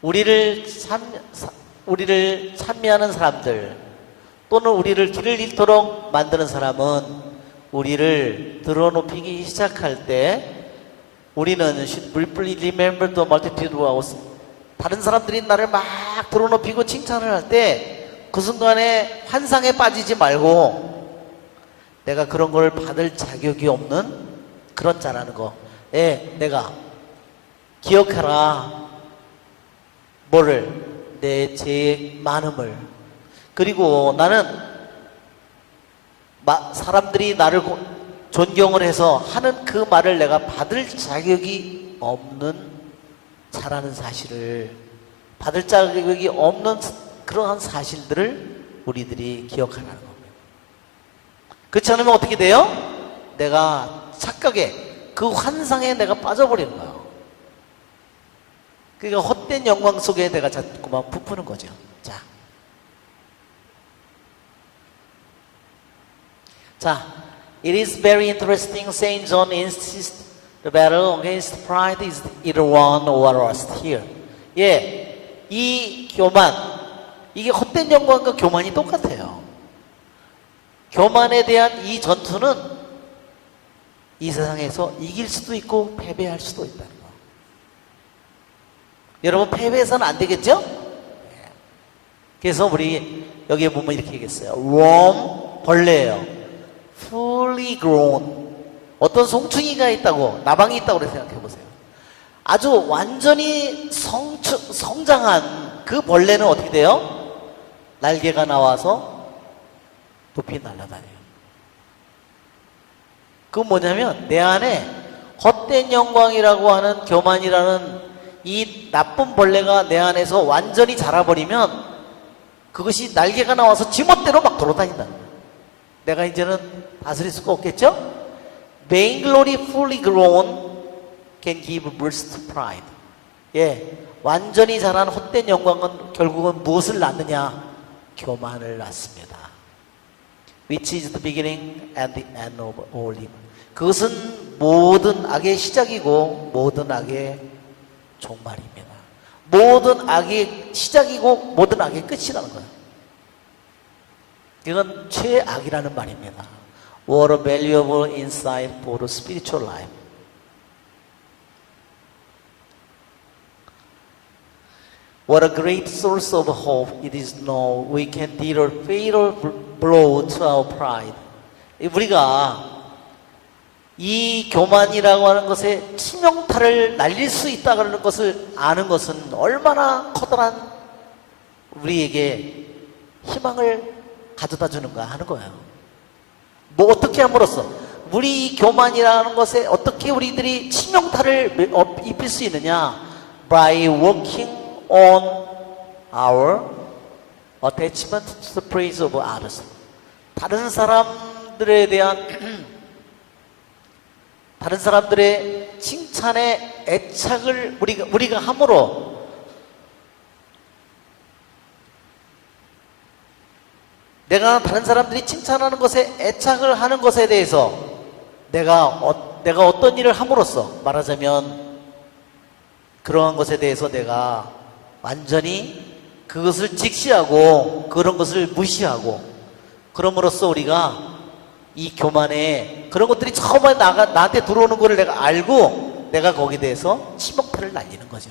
우리를 찬미하는 사람들, 또는 우리를 길을 잃도록 만드는 사람은 우리를 들어높이기 시작할 때, 우리는 should briefly remember the multitude of us. 다른 사람들이 나를 막 들어높이고 칭찬을 할 때 그 순간에 환상에 빠지지 말고, 내가 그런 걸 받을 자격이 없는 그런 자라는 거. 내가 기억하라. 뭐를? 내 죄의 많음을. 그리고 나는 사람들이 나를 존경을 해서 하는 그 말을 내가 받을 자격이 없는 잘하는 사실을, 받을 자격이 없는 그러한 사실들을 우리들이 기억하라는 겁니다. 그렇지 않으면 어떻게 돼요? 내가 착각에, 그 환상에 내가 빠져버리는 거예요. 그러니까 헛된 영광 속에 내가 자꾸만 부푸는 거죠. 자, it is very interesting. Saint John insists the battle against pride is either won or lost here. 예, 이 교만, 이게 헛된 영광과 교만이 똑같아요. 교만에 대한 이 전투는 이 세상에서 이길 수도 있고 패배할 수도 있다는 거. 여러분, 패배해서는 안 되겠죠? 그래서 우리 여기에 보면 이렇게 얘기했어요. worm, 벌레예요. fully grown. 어떤 송충이가 있다고, 나방이 있다고 생각해 보세요. 아주 완전히 성장한 그 벌레는 어떻게 돼요? 날개가 나와서 높이 날아다녀요. 그건 뭐냐면 내 안에 헛된 영광이라고 하는 교만이라는 이 나쁜 벌레가 내 안에서 완전히 자라버리면 그것이 날개가 나와서 지멋대로 막 돌아다닌다는 거예요. 내가 이제는 다스릴 수가 없겠죠? Vainglory fully grown can give birth to pride. 예, 완전히 자란 헛된 영광은 결국은 무엇을 낳느냐? 교만을 낳습니다. Which is the beginning and the end of all evil. 그것은 모든 악의 시작이고 모든 악의 종말입니다. 모든 악의 시작이고 모든 악의 끝이라는 거예요. 이건 최악이라는 말입니다. What a valuable insight for the spiritual life. What a great source of hope it is to know we can deal a fatal blow to our pride. 우리가 이 교만이라고 하는 것에 치명타를 날릴 수 있다는 것을 아는 것은 얼마나 커다란 우리에게 희망을 가져다 주는가 하는 거예요. 뭐 어떻게 함으로써 우리 이 교만이라는 것에 어떻게 우리들이 치명타를 입힐 수 있느냐? By working on our attachment to the praise of others. 다른 사람들에 대한 다른 사람들의 칭찬에 애착을 우리가 함으로 내가 다른 사람들이 칭찬하는 것에 애착을 하는 것에 대해서 내가 어떤 일을 함으로써 말하자면 그러한 것에 대해서 내가 완전히 그것을 직시하고 그런 것을 무시하고 그럼으로써 우리가 이 교만에 그런 것들이 처음에 나한테 들어오는 것을 내가 알고 내가 거기에 대해서 치명타를 날리는 거죠.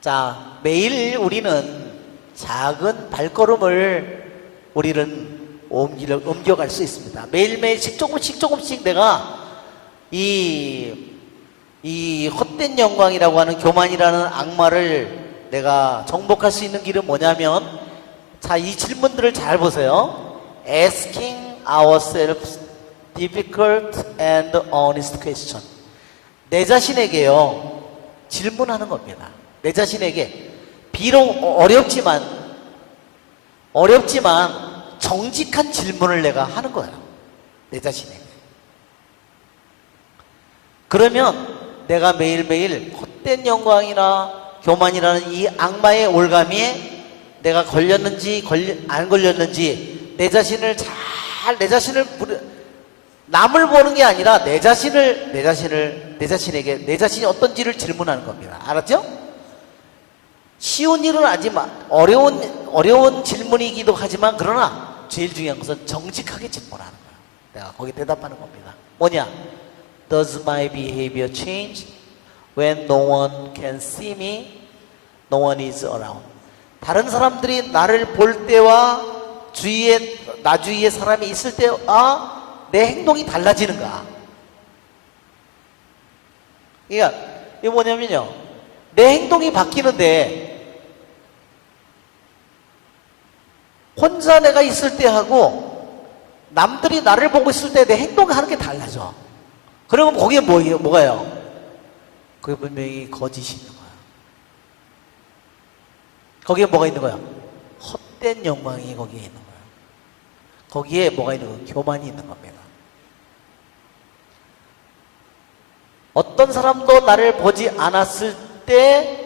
자, 매일 우리는 작은 발걸음을 우리는 옮겨갈 수 있습니다. 매일매일씩 조금씩 내가 이 헛된 영광이라고 하는 교만이라는 악마를 내가 정복할 수 있는 길은 뭐냐면, 자, 이 질문들을 잘 보세요. Asking ourselves difficult and honest question. 내 자신에게요, 질문하는 겁니다. 내 자신에게 비록 어렵지만 정직한 질문을 내가 하는 거예요. 내 자신에게. 그러면 내가 매일매일 헛된 영광이나 교만이라는 이 악마의 올가미에 내가 걸렸는지 안 걸렸는지 내 자신을 남을 보는 게 아니라 내 자신에게 내 자신이 어떤지를 질문하는 겁니다. 알았죠? 쉬운 일은 아니지만 어려운 질문이기도 하지만 그러나 제일 중요한 것은 정직하게 질문하는 거예요. 내가 거기에 대답하는 겁니다. 뭐냐? Does my behavior change when no one can see me, no one is around? 다른 사람들이 나를 볼 때와 나 주위에 사람이 있을 때와 내 행동이 달라지는가? 그러니까 이게 뭐냐면요, 내 행동이 바뀌는데 혼자 내가 있을 때하고 남들이 나를 보고 있을 때 내 행동을 하는 게 달라져. 그러면 거기에 뭐가요? 그게 분명히 거짓이 있는 거야. 거기에 뭐가 있는 거야? 헛된 영광이 거기에 있는 거야. 거기에 뭐가 있는 거야? 교만이 있는 겁니다. 어떤 사람도 나를 보지 않았을 때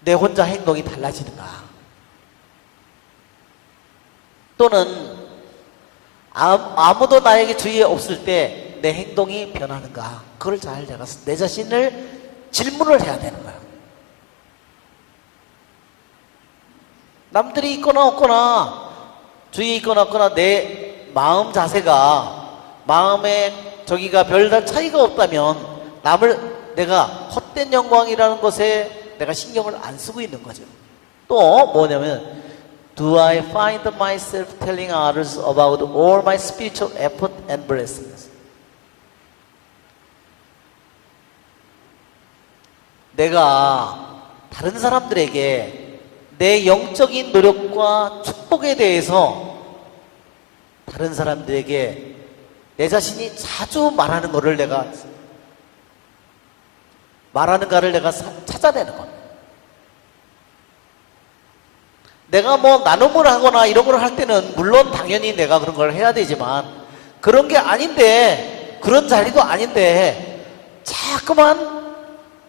내 혼자 행동이 달라지는가? 또는 아무도 나에게 주위에 없을 때 내 행동이 변하는가? 그걸 잘 내가 내 자신을 질문을 해야 되는 거야. 남들이 있거나 없거나 주위에 있거나 없거나 내 마음 자세가 마음의 저기가 별다른 차이가 없다면 내가 헛된 영광이라는 것에 내가 신경을 안 쓰고 있는 거죠. 또 뭐냐면 Do I find myself telling others about all my spiritual effort and blessings? 내가 다른 사람들에게 내 영적인 노력과 축복에 대해서 다른 사람들에게 내 자신이 자주 말하는 거를 말하는가를 내가 찾아내는 겁니다. 내가 뭐 나눔을 하거나 이런 걸 할 때는 물론 당연히 내가 그런 걸 해야 되지만 그런 게 아닌데 그런 자리도 아닌데 자꾸만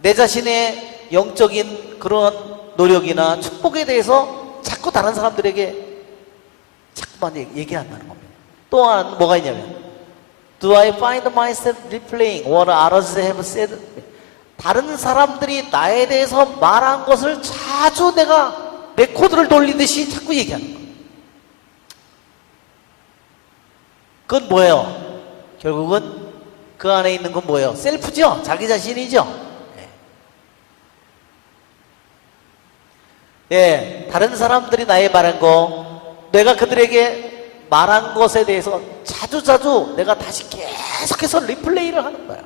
내 자신의 영적인 그런 노력이나 축복에 대해서 자꾸 다른 사람들에게 자꾸만 얘기한다는 겁니다. 또한 뭐가 있냐면 Do I find myself replaying what others have said? 다른 사람들이 나에 대해서 말한 것을 자주 내가 레코드를 돌리듯이 자꾸 얘기하는 거예요. 그건 뭐예요? 결국은 그 안에 있는 건 뭐예요? 셀프죠? 자기 자신이죠? 예, 다른 사람들이 나에 말한 거, 내가 그들에게 말한 것에 대해서 자주자주 내가 다시 계속해서 리플레이를 하는 거야.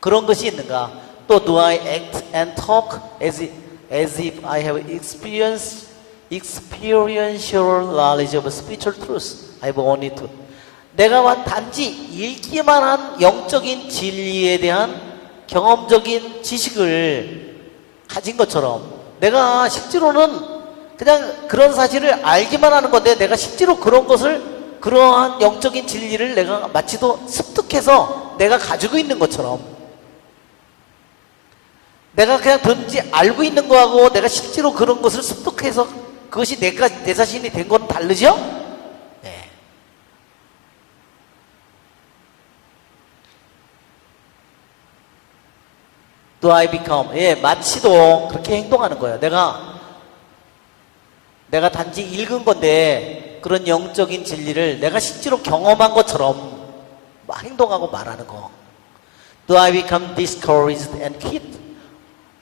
그런 것이 있는가? 또 Do I act and talk as if I have experiential knowledge of spiritual truth? I have only to. 내가 단지 읽기만 한 영적인 진리에 대한 경험적인 지식을 가진 것처럼 내가 실제로는 그냥 그런 사실을 알기만 하는 건데 내가 실제로 그러한 영적인 진리를 내가 마치도 습득해서 내가 가지고 있는 것처럼 내가 그냥 든지 알고 있는 거하고 내가 실제로 그런 것을 습득해서 그것이 내 자신이 된 건 다르죠? 네. Do I become? 예, 마치도 그렇게 행동하는 거예요. 내가 단지 읽은 건데 그런 영적인 진리를 내가 실제로 경험한 것처럼 행동하고 말하는 거. Do I become discouraged and quit?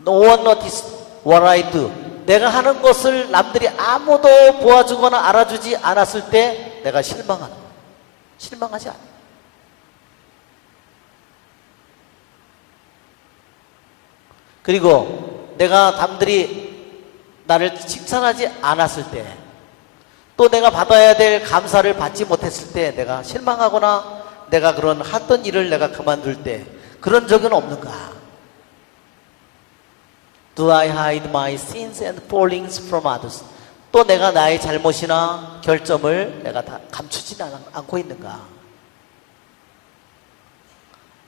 No one noticed what I do. 내가 하는 것을 남들이 아무도 보아주거나 알아주지 않았을 때 내가 실망하는 거예요. 실망하지 않아요. 그리고 내가 남들이 나를 칭찬하지 않았을 때, 또 내가 받아야 될 감사를 받지 못했을 때 내가 실망하거나 내가 그런 하던 일을 내가 그만둘 때 그런 적은 없는가? Do I hide my sins and fallings from others? 또 내가 나의 잘못이나 결점을 내가 다 감추지는 않고 있는가?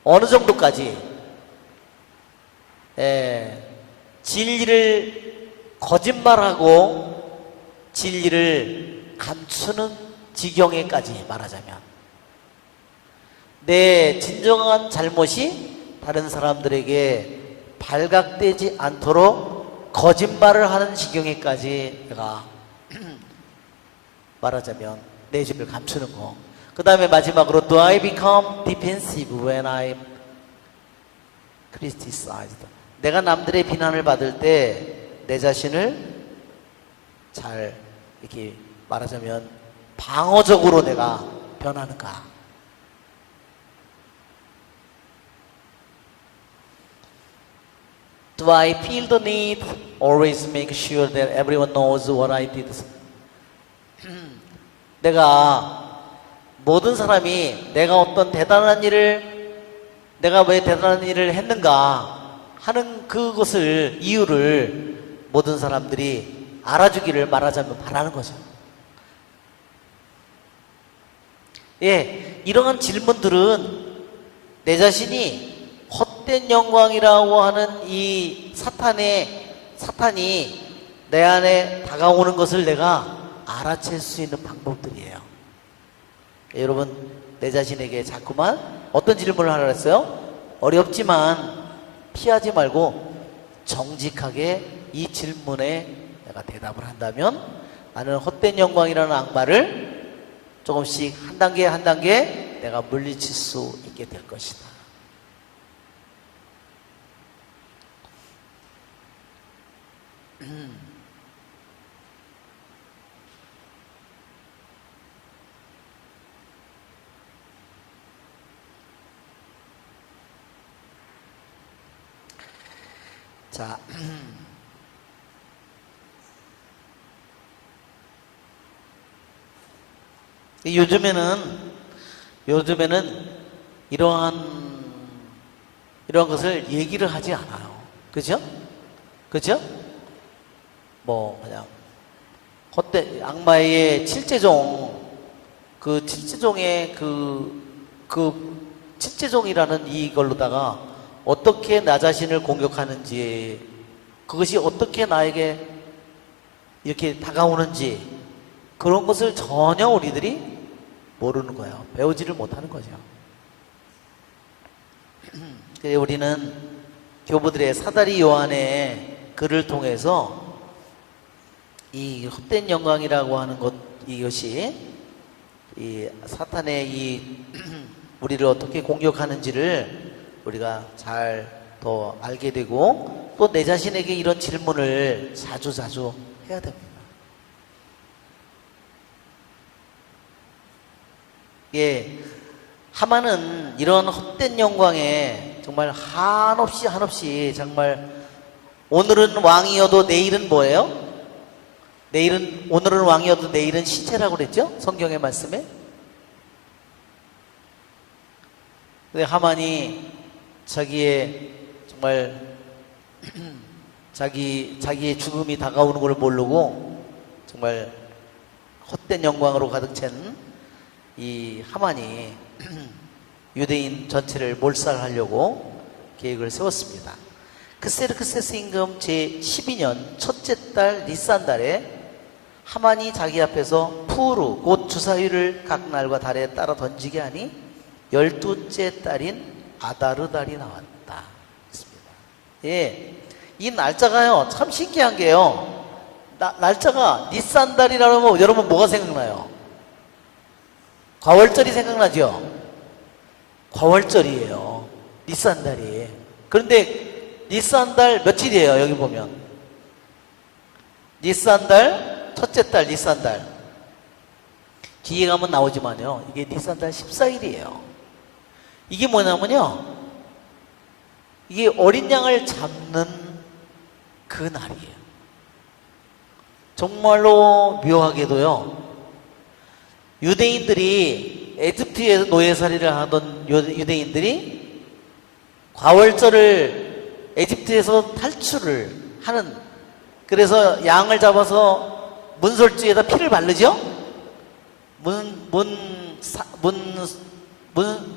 어느 정도까지 진리를 거짓말하고 진리를 감추는 지경에까지 말하자면 내 진정한 잘못이 다른 사람들에게 발각되지 않도록 거짓말을 하는 지경에까지 내가 말하자면 내 집을 감추는 거. 그 다음에 마지막으로 Do I become defensive when I'm criticized? 내가 남들의 비난을 받을 때 내 자신을 잘 이렇게 말하자면 방어적으로 내가 변하는가? Do I feel the need always make sure that everyone knows what I did? 내가 모든 사람이 내가 어떤 대단한 일을 내가 왜 대단한 일을 했는가 하는 그것을 이유를 모든 사람들이 알아주기를 말하자면 바라는 거죠. 예, 이러한 질문들은 내 자신이 헛된 영광이라고 하는 이 사탄이 내 안에 다가오는 것을 내가 알아챌 수 있는 방법들이에요. 예, 여러분, 내 자신에게 자꾸만 어떤 질문을 하라 했어요? 어렵지만 피하지 말고 정직하게 이 질문에 내가 대답을 한다면 나는 헛된 영광이라는 악마를 조금씩 한 단계 한 단계 내가 물리칠 수 있게 될 것이다. 자, 요즘에는 이러한 것을 얘기를 하지 않아요. 그죠? 그죠? 뭐 그냥 헛된 악마의 칠제종, 그 칠제종의 그 칠제종이라는 이걸로다가 어떻게 나 자신을 공격하는지, 그것이 어떻게 나에게 이렇게 다가오는지, 그런 것을 전혀 우리들이 모르는 거예요. 배우지를 못하는 거죠. 우리는 교부들의 사다리 요한의 글을 통해서 이 헛된 영광이라고 하는 것, 이것이 이 사탄의 이 우리를 어떻게 공격하는지를 우리가 잘 더 알게 되고, 또 내 자신에게 이런 질문을 자주 해야 됩니다. 예, 하만은 이런 헛된 영광에 정말 한없이 정말 오늘은 왕이어도 내일은 뭐예요? 오늘은 왕이어도 내일은 시체라고 그랬죠? 성경의 말씀에. 근데 하만이 자기의 정말 자기의 죽음이 다가오는 걸 모르고 정말 헛된 영광으로 가득 찬 이 하만이 유대인 전체를 몰살하려고 계획을 세웠습니다. 크세르크세스 임금 제12년 첫째 달 니산달에 하만이 자기 앞에서 푸르 곧 주사위를 각 날과 달에 따라 던지게 하니 12째 달인 아다르달이 나왔다. 예, 이 날짜가요 참 신기한 게요. 날짜가 니산달이라면 여러분 뭐가 생각나요? 과월절이 생각나죠? 과월절이에요. 니산달이. 그런데 니산달 며칠이에요? 여기 보면 니산달 첫째 달 니산달 뒤에 가면 나오지만요, 이게 니산달 14일이에요. 이게 뭐냐면요, 이게 어린 양을 잡는 그 날이에요. 정말로 묘하게도요, 유대인들이 에집트에서 노예살이를 하던 유대인들이 과월절을 에집트에서 탈출을 하는, 그래서 양을 잡아서 문설주에다 피를 바르죠.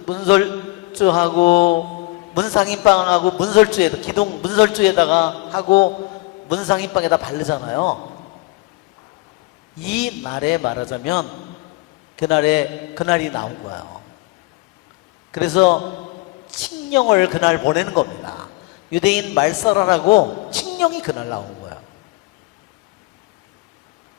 문설주하고 문상인빵하고 문설주에다 기둥 문설주에다가 하고 문상인빵에다 바르잖아요. 이 날에 말하자면 그날이 나온 거예요. 그래서 칙령을 그날 보내는 겁니다. 유대인 말살하라고 칙령이 그날 나온 거예요.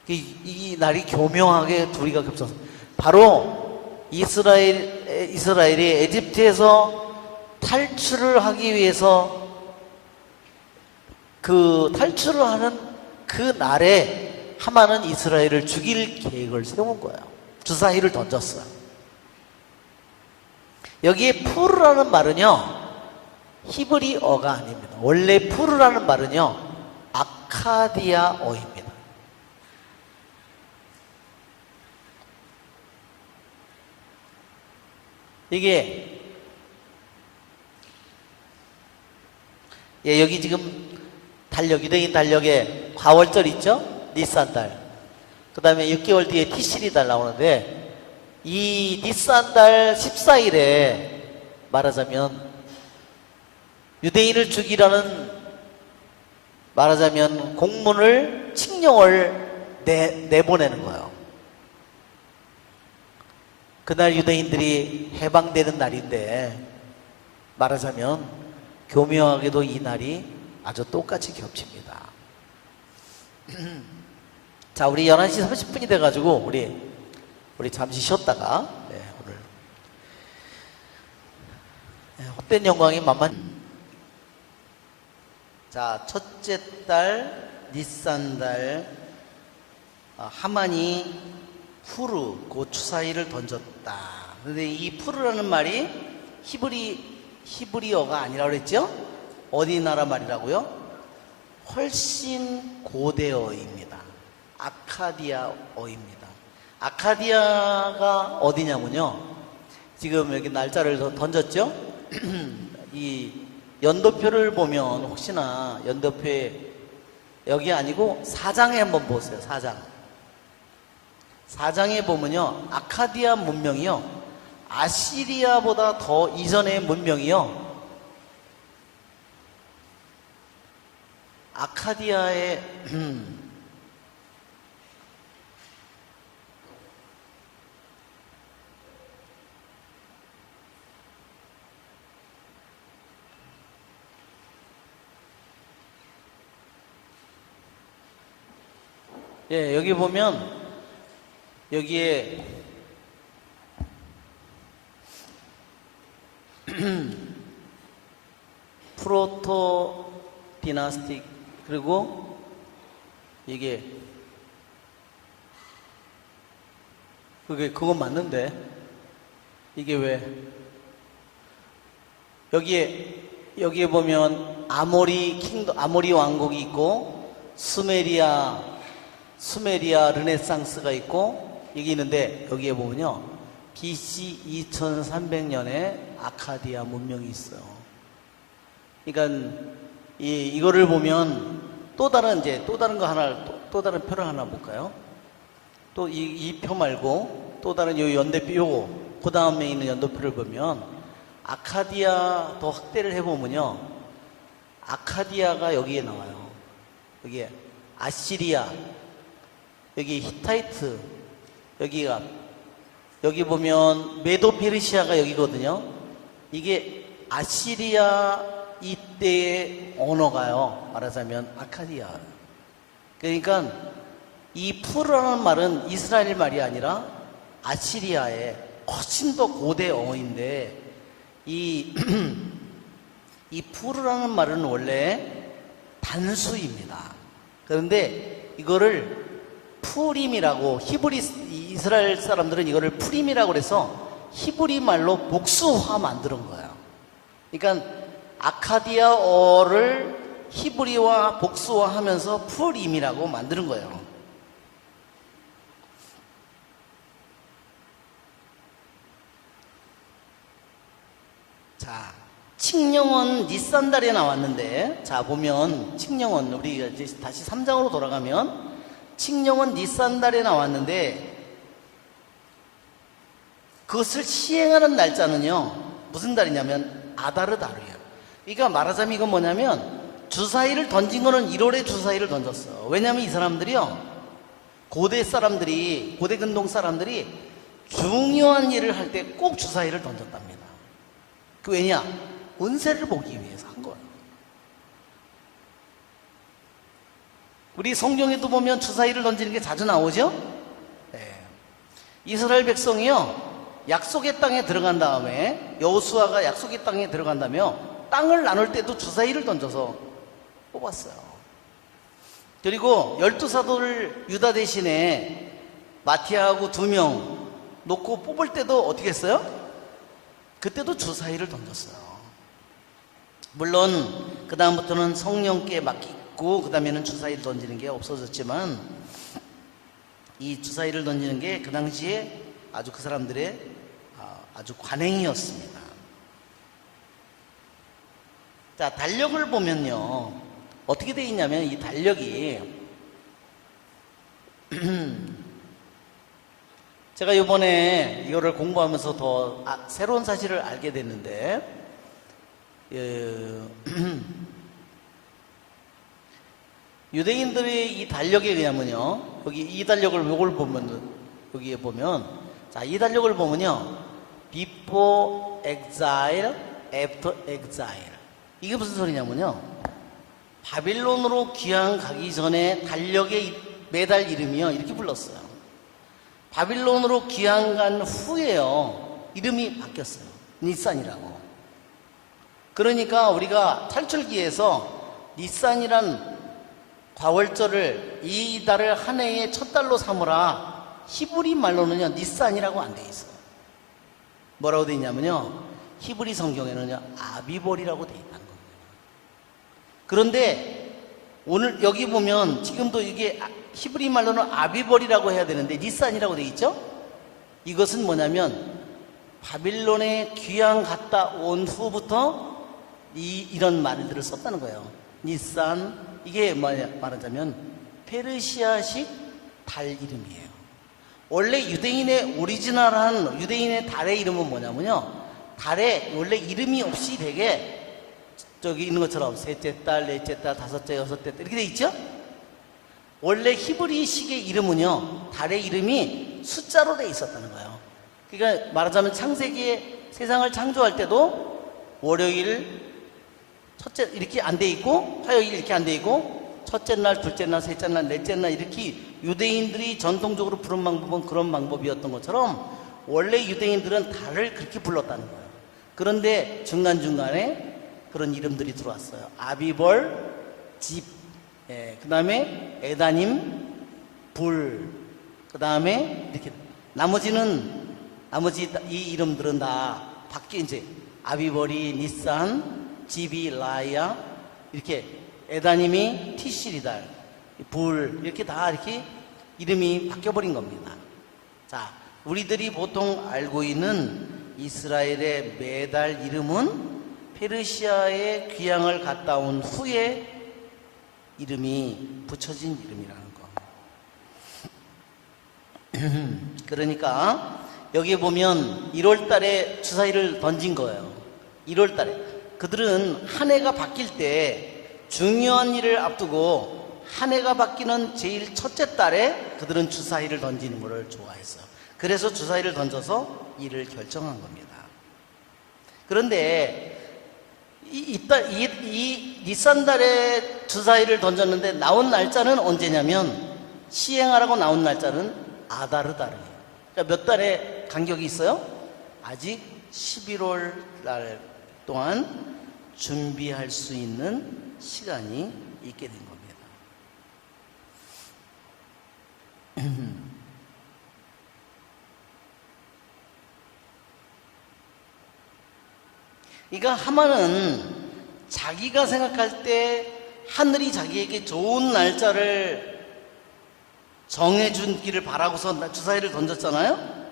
이 날이 교묘하게 둘이가 겹쳐서 바로 이스라엘이 에집트에서 탈출을 하기 위해서 그 탈출을 하는 그 날에 하만은 이스라엘을 죽일 계획을 세운 거예요. 주사위를 던졌어요. 여기에 푸르라는 말은요, 히브리어가 아닙니다. 원래 푸르라는 말은요, 아카디아어입니다. 이게 예, 여기 지금 달력, 유대인 달력에 과월절 있죠? 니산달. 그 다음에 6개월 뒤에 티시리달 나오는데, 이 니산달 14일에 말하자면 유대인을 죽이라는, 말하자면 공문을, 칙령을 내보내는 거예요. 그날 유대인들이 해방되는 날인데, 말하자면 교묘하게도 이 날이 아주 똑같이 겹칩니다. 자, 우리 11시 30분이 돼가지고 우리 잠시 쉬었다가 오늘 헛된 영광이 만만. 자, 첫째 달 니산달, 하만이 푸르, 그 주사위를 던졌다. 근데 이 푸르라는 말이 히브리어가 아니라고 그랬죠? 어디 나라 말이라고요? 훨씬 고대어입니다. 아카디아어입니다. 아카디아가 어디냐면요, 지금 여기 날짜를 던졌죠? 이 연도표를 보면 혹시나 연도표에, 여기 아니고 사장에 한번 보세요. 사장에 보면요, 아카디아 문명이요, 아시리아보다 더 이전의 문명이요, 아카디아의 예, 여기 보면 여기에 프로토 디나스틱, 그리고 이게 그건 맞는데 이게 왜 여기에 보면 아모리 왕국이 있고 수메리아 르네상스가 있고 여기 있는데, 여기에 보면요 BC 2300년에 아카디아 문명이 있어요. 그러니까 이거를 보면 또 다른 거 하나, 또 다른 표를 하나 볼까요? 또 이 표 말고 또 다른 요 연대표, 요거 그 다음에 있는 연도표를 보면 아카디아 더 확대를 해보면요, 아카디아가 여기에 나와요. 여기에 아시리아, 여기 히타이트, 여기 보면 메도 페르시아가 여기거든요. 이게 아시리아 이때의 언어가요, 말하자면 아카디아. 그러니까 이 푸르라는 말은 이스라엘 말이 아니라 아시리아의 훨씬 더 고대 어인데, 이 푸르라는 말은 원래 단수입니다. 그런데 이거를 푸림이라고, 이스라엘 사람들은 이거를 푸림이라고 그래서 히브리 말로 복수화 만드는 거예요. 그러니까 아카디아어를 히브리와 복수화하면서 푸림이라고 만드는 거예요. 자, 칙령은 니산달에 나왔는데, 자 보면 칙령은, 우리 이제 다시 3장으로 돌아가면 칙령은 니산달에 나왔는데, 그것을 시행하는 날짜는요 무슨 달이냐면 아다르 달이에요. 그러니까 말하자면 이건 뭐냐면, 주사위를 던진 거는 1월에 주사위를 던졌어. 왜냐하면 이 사람들이요, 고대 근동 사람들이 중요한 일을 할 때 꼭 주사위를 던졌답니다. 그 왜냐? 운세를 보기 위해서 한 거예요. 우리 성경에도 보면 주사위를 던지는 게 자주 나오죠? 네. 이스라엘 백성이요, 약속의 땅에 들어간 다음에, 여호수아가 약속의 땅에 들어간다며 땅을 나눌 때도 주사위를 던져서 뽑았어요. 그리고 12사도를 유다 대신에 마티아하고 2명 놓고 뽑을 때도 어떻게 했어요? 그때도 주사위를 던졌어요. 물론 그 다음부터는 성령께 맡기고 그 다음에는 주사위를 던지는 게 없어졌지만, 이 주사위를 던지는 게 그 당시에 아주 그 사람들의 아주 관행이었습니다. 자, 달력을 보면요, 어떻게 되어 있냐면 이 달력이 제가 이번에 이거를 공부하면서 더 새로운 사실을 알게 됐는데, 유대인들의 이 달력에 의하면요, 여기 이 달력을 요걸 보면, 여기에 보면, 자, 이 달력을 보면요, before exile, after exile. 이게 무슨 소리냐면요, 바빌론으로 귀향 가기 전에 달력의 매달 이름이요, 이렇게 불렀어요. 바빌론으로 귀향 간 후에요, 이름이 바뀌었어요. 니산이라고. 그러니까 우리가 탈출기에서 니산이란 과월절을 이 달을 한 해의 첫 달로 삼으라, 히브리 말로는요 니산이라고 안 돼 있어요. 뭐라고 돼 있냐면요, 히브리 성경에는요 아비볼이라고 돼 있다는 겁니다. 그런데 오늘 여기 보면 지금도 이게 히브리 말로는 아비볼이라고 해야 되는데 니산이라고 돼 있죠. 이것은 뭐냐면 바빌론에 귀향 갔다 온 후부터 이런 말들을 썼다는 거예요. 니산, 이게 말하자면 페르시아식 달 이름이에요. 원래 유대인의 오리지널한 유대인의 달의 이름은 뭐냐면요, 달에 원래 이름이 없이 되게 저기 있는 것처럼 셋째 달, 넷째 달, 다섯째, 여섯째 달 이렇게 돼 있죠. 원래 히브리식의 이름은요, 달의 이름이 숫자로 돼 있었다는 거예요. 그러니까 말하자면 창세기에 세상을 창조할 때도 월요일 첫째 이렇게 안 돼 있고, 화요일 이렇게 안 돼 있고, 첫째 날, 둘째 날, 셋째 날, 넷째 날, 이렇게 유대인들이 전통적으로 부른 방법은 그런 방법이었던 것처럼 원래 유대인들은 달을 그렇게 불렀다는 거예요. 그런데 중간중간에 그런 이름들이 들어왔어요. 아비벌, 집, 그 다음에 에다님, 불, 그 다음에 이렇게 나머지 이 이름들은 다 바뀌, 이제 아비벌이 니산, 집이 라이아, 이렇게 에다님이 티시리달, 불, 이렇게 다 이렇게 이름이 바뀌어버린 겁니다. 자, 우리들이 보통 알고 있는 이스라엘의 매달 이름은 페르시아에 귀향을 갔다 온 후에 이름이 붙여진 이름이라는 거. 그러니까 여기 보면 1월 달에 주사위를 던진 거예요. 1월 달에. 그들은 한 해가 바뀔 때 중요한 일을 앞두고 한 해가 바뀌는 제일 첫째 달에 그들은 주사위를 던지는 것을 좋아했어요. 그래서 주사위를 던져서 일을 결정한 겁니다. 그런데 이 니산 달에 주사위를 던졌는데 나온 날짜는 언제냐면, 시행하라고 나온 날짜는 아다르 달이에요. 그러니까 몇 달의 간격이 있어요? 아직 11월 달 동안 준비할 수 있는 시간이 있게 된 겁니다. 그러니까 하만은 자기가 생각할 때 하늘이 자기에게 좋은 날짜를 정해준기를 바라고서 주사위를 던졌잖아요.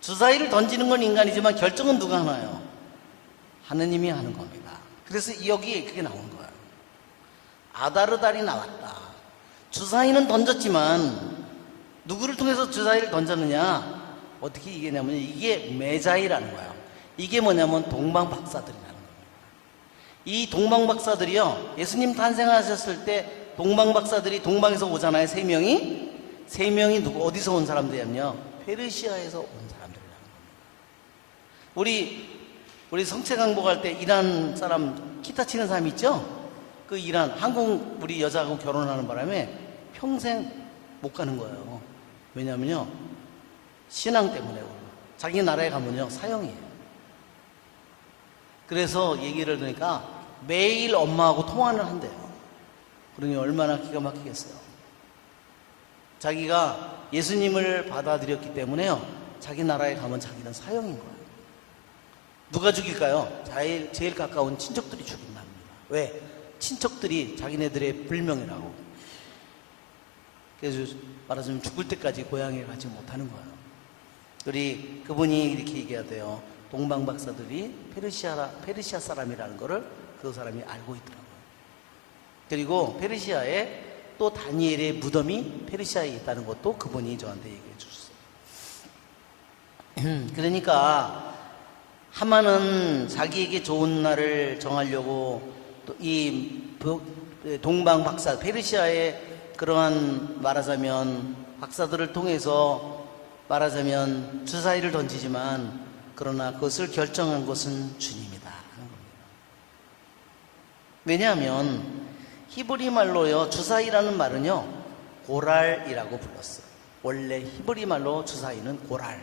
주사위를 던지는 건 인간이지만 결정은 누가 하나요? 하느님이 하는 겁니다. 그래서 여기에 그게 나온 거예요. 아다르 달이 나왔다. 주사위는 던졌지만 누구를 통해서 주사위를 던졌느냐? 어떻게 이게냐면 이게 메자이라는 거예요. 이게 뭐냐면 동방박사들이라는 겁니다. 이 동방박사들이요, 예수님 탄생하셨을 때 동방박사들이 동방에서 오잖아요. 세 명이 누구 어디서 온 사람들이냐면요, 페르시아에서 온 사람들이라는 겁니다. 우리 성체 강복할 때 이란 사람 기타 치는 사람 있죠? 그 이란 한국 우리 여자하고 결혼하는 바람에 평생 못 가는 거예요. 왜냐면요, 신앙 때문에 자기 나라에 가면요 사형이에요. 그래서 얘기를 들으니까 매일 엄마하고 통화를 한대요. 그러니 얼마나 기가 막히겠어요. 자기가 예수님을 받아들였기 때문에요, 자기 나라에 가면 자기는 사형인 거예요. 누가 죽일까요? 제일 가까운 친척들이 죽인답니다. 왜? 친척들이 자기네들의 불명이라고. 그래서 말하자면 죽을 때까지 고향에 가지 못하는 거예요. 우리 그분이 이렇게 얘기하대요. 동방 박사들이 페르시아 사람이라는 거를 그 사람이 알고 있더라고요. 그리고 페르시아에 또 다니엘의 무덤이 페르시아에 있다는 것도 그분이 저한테 얘기해 주셨어요. 그러니까 하만은 자기에게 좋은 날을 정하려고 또 이 동방 박사 페르시아의 그러한 말하자면 박사들을 통해서 말하자면 주사위를 던지지만 그러나 그것을 결정한 것은 주님이다 하는 겁니다. 왜냐하면 히브리 말로요 주사위라는 말은요 고랄이라고 불렀어요. 원래 히브리 말로 주사위는 고랄.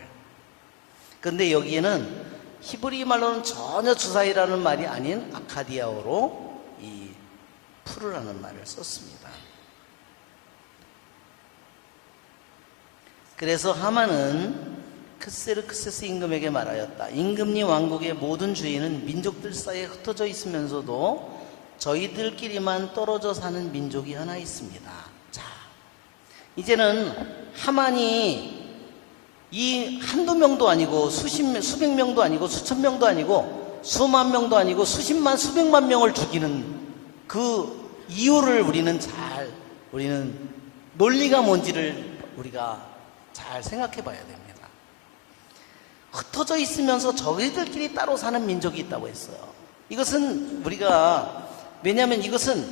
그런데 여기에는 히브리 말로는 전혀 주사위라는 말이 아닌 아카디아어로 이 푸르라는 말을 썼습니다. 그래서 하만은 크세르크세스 임금에게 말하였다. 임금님 왕국의 모든 주인은 민족들 사이에 흩어져 있으면서도 저희들끼리만 떨어져 사는 민족이 하나 있습니다. 자, 이제는 하만이 이 한두 명도 아니고 수백 명도 아니고 수천 명도 아니고 수만 명도 아니고 수십만 수백만 명을 죽이는 그 이유를 우리는 논리가 뭔지를 우리가 잘 생각해 봐야 됩니다. 흩어져 있으면서 저희들끼리 따로 사는 민족이 있다고 했어요. 이것은 왜냐하면 이것은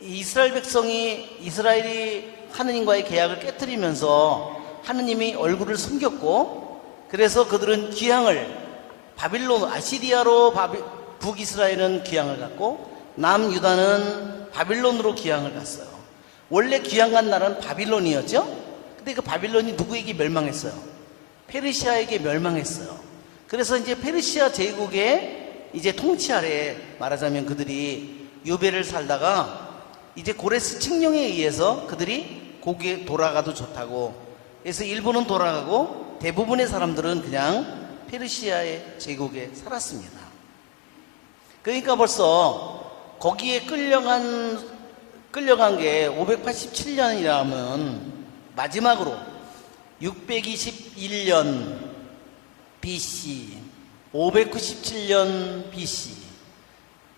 이스라엘 백성이 이스라엘이 하느님과의 계약을 깨뜨리면서 하느님이 얼굴을 숨겼고 그래서 그들은 귀향을 아시리아로 북이스라엘은 귀향을 갔고 남유다는 바빌론으로 귀향을 갔어요. 원래 귀향 간 나라는 바빌론이었죠. 근데 그 바빌론이 누구에게 멸망했어요? 페르시아에게 멸망했어요. 그래서 이제 페르시아 제국의 이제 통치 아래 말하자면 그들이 유배를 살다가 이제 고레스 칙령에 의해서 그들이 거기에 돌아가도 좋다고 그래서 일부는 돌아가고 대부분의 사람들은 그냥 페르시아의 제국에 살았습니다. 그러니까 벌써 거기에 끌려간 게 587년이라면 마지막으로 621년 BC, 597년 BC,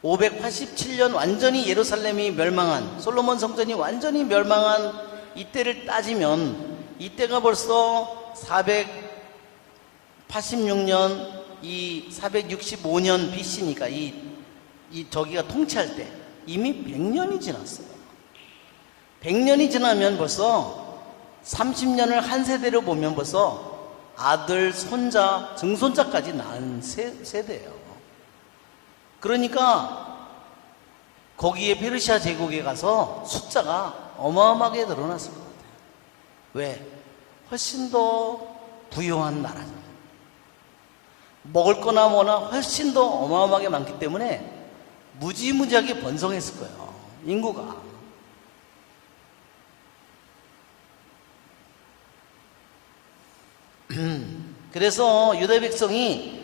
587년 완전히 예루살렘이 멸망한 솔로몬 성전이 완전히 멸망한 이때를 따지면 이때가 벌써 486년 이 465년 BC니까 저기가 통치할 때 이미 100년이 지났어요. 100년이 지나면 벌써 30년을 한 세대로 보면 벌써 아들, 손자, 증손자까지 낳은 세대예요. 그러니까 거기에 페르시아 제국에 가서 숫자가 어마어마하게 늘어났을 것 같아요. 왜? 훨씬 더 부유한 나라잖아요. 먹을 거나 뭐나 훨씬 더 어마어마하게 많기 때문에 무지무지하게 번성했을 거예요. 인구가. 그래서 유다 백성이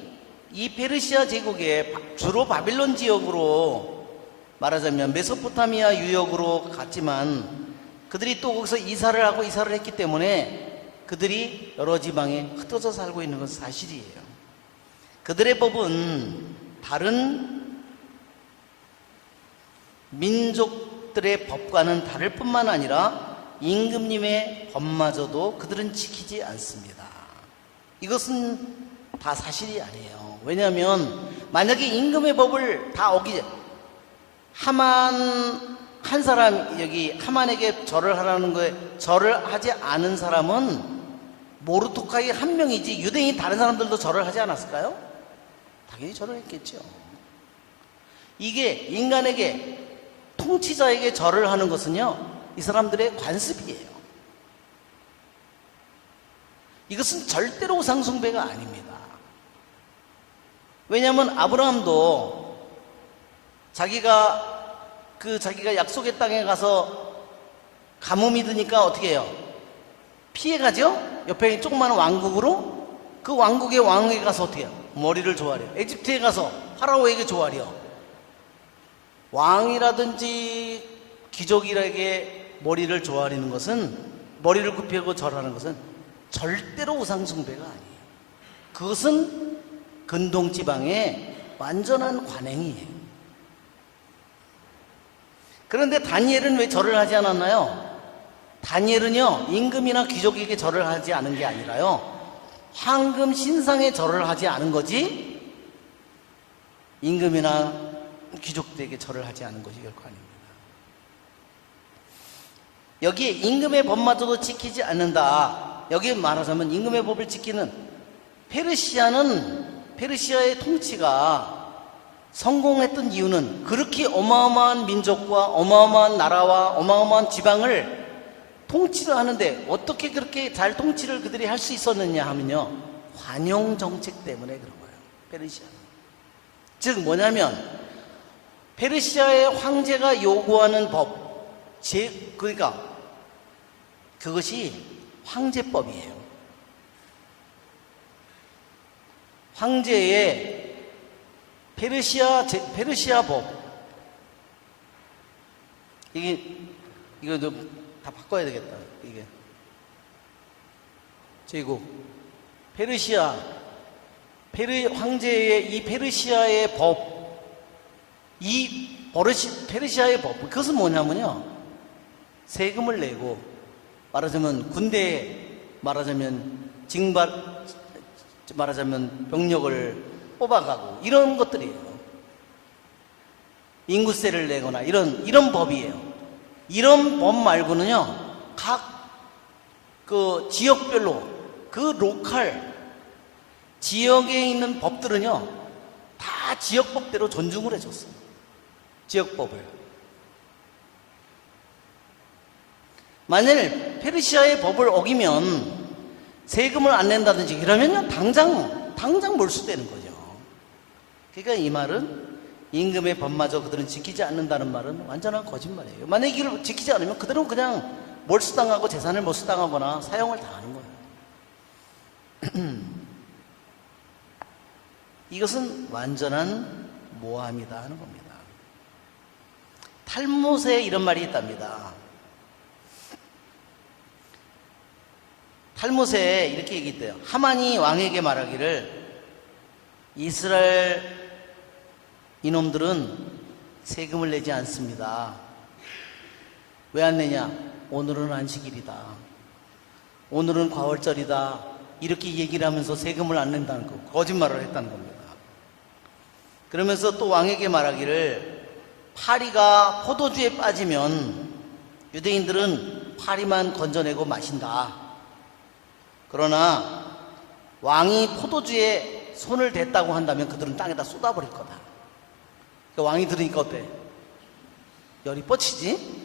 이 페르시아 제국에 주로 바빌론 지역으로 말하자면 메소포타미아 유역으로 갔지만 그들이 또 거기서 이사를 했기 때문에 그들이 여러 지방에 흩어져 살고 있는 것은 사실이에요. 그들의 법은 다른 민족들의 법과는 다를 뿐만 아니라 임금님의 법마저도 그들은 지키지 않습니다. 이것은 다 사실이 아니에요. 왜냐하면 만약에 임금의 법을 다 한 사람 여기 하만에게 절을 하라는 거에 절을 하지 않은 사람은 모르도카이 한 명이지 유대인이 다른 사람들도 절을 하지 않았을까요? 당연히 절을 했겠죠. 이게 인간에게 통치자에게 절을 하는 것은요 이 사람들의 관습이에요. 이것은 절대로 우상숭배가 아닙니다. 왜냐하면 아브라함도 자기가 약속의 땅에 가서 가뭄이 드니까 어떻게 해요? 피해가죠? 옆에 조그마한 왕국으로 그 왕국의 왕에게 가서 어떻게 해요? 머리를 조아려. 에집트에 가서 파라오에게 조아려. 왕이라든지 귀족이라에게 머리를 조아리는 것은, 머리를 굽히고 절하는 것은 절대로 우상숭배가 아니에요. 그것은 근동지방의 완전한 관행이에요. 그런데 다니엘은 왜 절을 하지 않았나요? 다니엘은요, 임금이나 귀족에게 절을 하지 않은 게 아니라요, 황금 신상에 절을 하지 않은 거지, 임금이나 귀족들에게 절을 하지 않은 것이 결코 아닙니다. 여기에 임금의 법마저도 지키지 않는다. 여기에 말하자면 임금의 법을 지키는 페르시아의 통치가 성공했던 이유는 그렇게 어마어마한 민족과 어마어마한 나라와 어마어마한 지방을 통치를 하는데 어떻게 그렇게 잘 통치를 그들이 할 수 있었느냐 하면요, 관용 정책 때문에 그런 거예요. 페르시아는. 즉 뭐냐면 페르시아의 황제가 요구하는 법, 그러니까 그것이 황제법이에요. 황제의 페르시아 법. 이거 좀 다 바꿔야 되겠다. 이게 제국 황제의 이 페르시아의 법, 페르시아의 법, 그것은 뭐냐면요, 세금을 내고, 말하자면 군대에 말하자면 병력을 뽑아가고 이런 것들이에요. 인구세를 내거나 이런 법이에요. 이런 법 말고는요, 각 그 지역별로 그 로컬 지역에 있는 법들은요, 다 지역법대로 존중을 해줬어요. 지역법을. 만일 페르시아의 법을 어기면 세금을 안 낸다든지 이러면요, 당장 몰수되는 거죠. 그러니까 이 말은 임금의 법마저 그들은 지키지 않는다는 말은 완전한 거짓말이에요. 만약 이걸 지키지 않으면 그들은 그냥 몰수당하고 재산을 몰수당하거나 사형을 당하는 거예요. 이것은 완전한 모함이다 하는 겁니다. 탈무드에 이런 말이 있답니다. 탈무드에 이렇게 얘기했대요. 하만이 왕에게 말하기를, 이스라엘 이놈들은 세금을 내지 않습니다. 왜 안 내냐? 오늘은 안식일이다, 오늘은 과월절이다, 이렇게 얘기를 하면서 세금을 안 낸다는 거, 거짓말을 했다는 겁니다. 그러면서 또 왕에게 말하기를, 파리가 포도주에 빠지면 유대인들은 파리만 건져내고 마신다. 그러나 왕이 포도주에 손을 댔다고 한다면 그들은 땅에다 쏟아버릴 거다. 그러니까 왕이 들으니까 어때? 열이 뻗치지?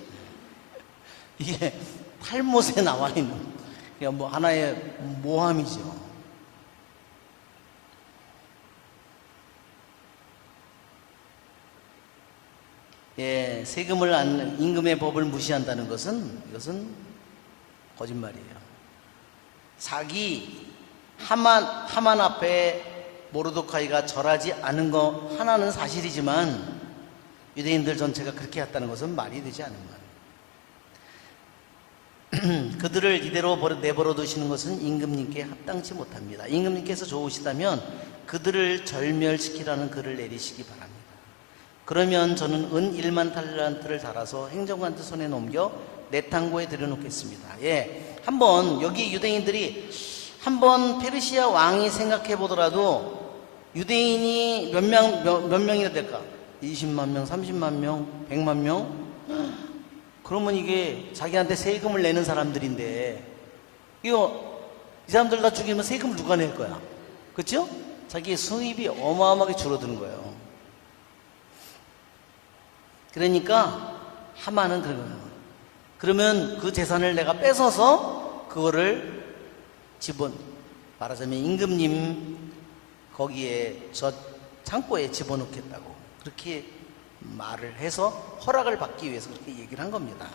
이게 탈무드에 나와 있는 그냥 뭐 하나의 모함이죠. 예, 세금을 임금의 법을 무시한다는 이것은 거짓말이에요. 하만 앞에 모르드카이가 절하지 않은 거 하나는 사실이지만 유대인들 전체가 그렇게 했다는 것은 말이 되지 않는 말. 그들을 이대로 내버려 두시는 것은 임금님께 합당치 못합니다. 임금님께서 좋으시다면 그들을 절멸시키라는 글을 내리시기 바랍니다. 그러면 저는 은 1만 탈란트를 달아서 행정관들 손에 넘겨 내탕고에 들여놓겠습니다. 예, 한번 여기 유대인들이 한번 페르시아 왕이 생각해 보더라도 유대인이 몇 명이나 될까? 20만 명, 30만 명, 100만 명? 그러면 이게 자기한테 세금을 내는 사람들인데, 이 사람들 다 죽이면 세금을 누가 낼 거야? 그렇죠? 자기의 수입이 어마어마하게 줄어드는 거예요. 그러니까 하만은 그런 거예요. 그러면 그 재산을 내가 뺏어서 그거를 말하자면 임금님 거기에 저 창고에 집어넣겠다고 그렇게 말을 해서 허락을 받기 위해서 그렇게 얘기를 한 겁니다.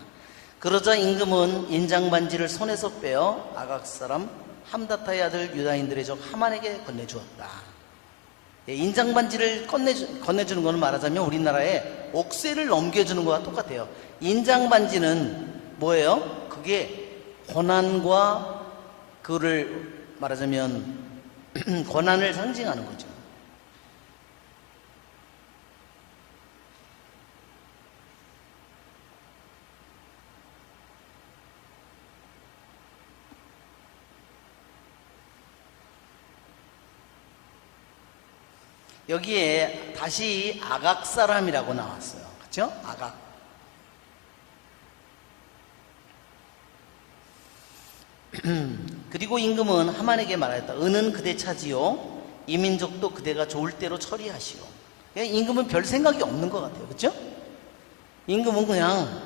그러자 임금은 인장반지를 손에서 빼어 아각 사람 함다타의 아들 유다인들의 적 하만에게 건네주었다. 인장반지를 건네주는 것은 말하자면 우리나라에 옥새를 넘겨주는 것과 똑같아요. 인장반지는 뭐예요? 그게 고난과 그거를 말하자면 권한을 상징하는 거죠. 여기에 다시 아각 사람이라고 나왔어요. 그렇죠? 아각. 그리고 임금은 하만에게 말하였다. 은은 그대 차지요. 이 민족도 그대가 좋을 대로 처리하시오. 임금은 별 생각이 없는 것 같아요. 그렇죠? 임금은 그냥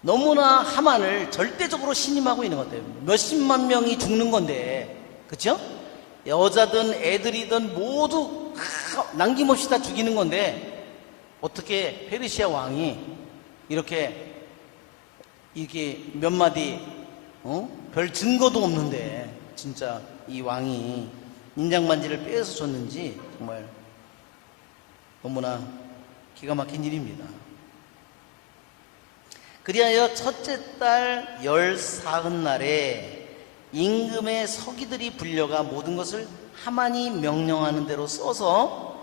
너무나 하만을 절대적으로 신임하고 있는 것 같아요. 몇십만 명이 죽는 건데, 그렇죠? 여자든 애들이든 모두 남김없이 다 죽이는 건데 어떻게 페르시아 왕이 이렇게 몇 마디 별 증거도 없는데 진짜 이 왕이 인장반지를 빼앗아 줬는지 정말 너무나 기가 막힌 일입니다. 그리하여 첫째 달 14흔날에 임금의 서기들이 불려가 모든 것을 하만이 명령하는 대로 써서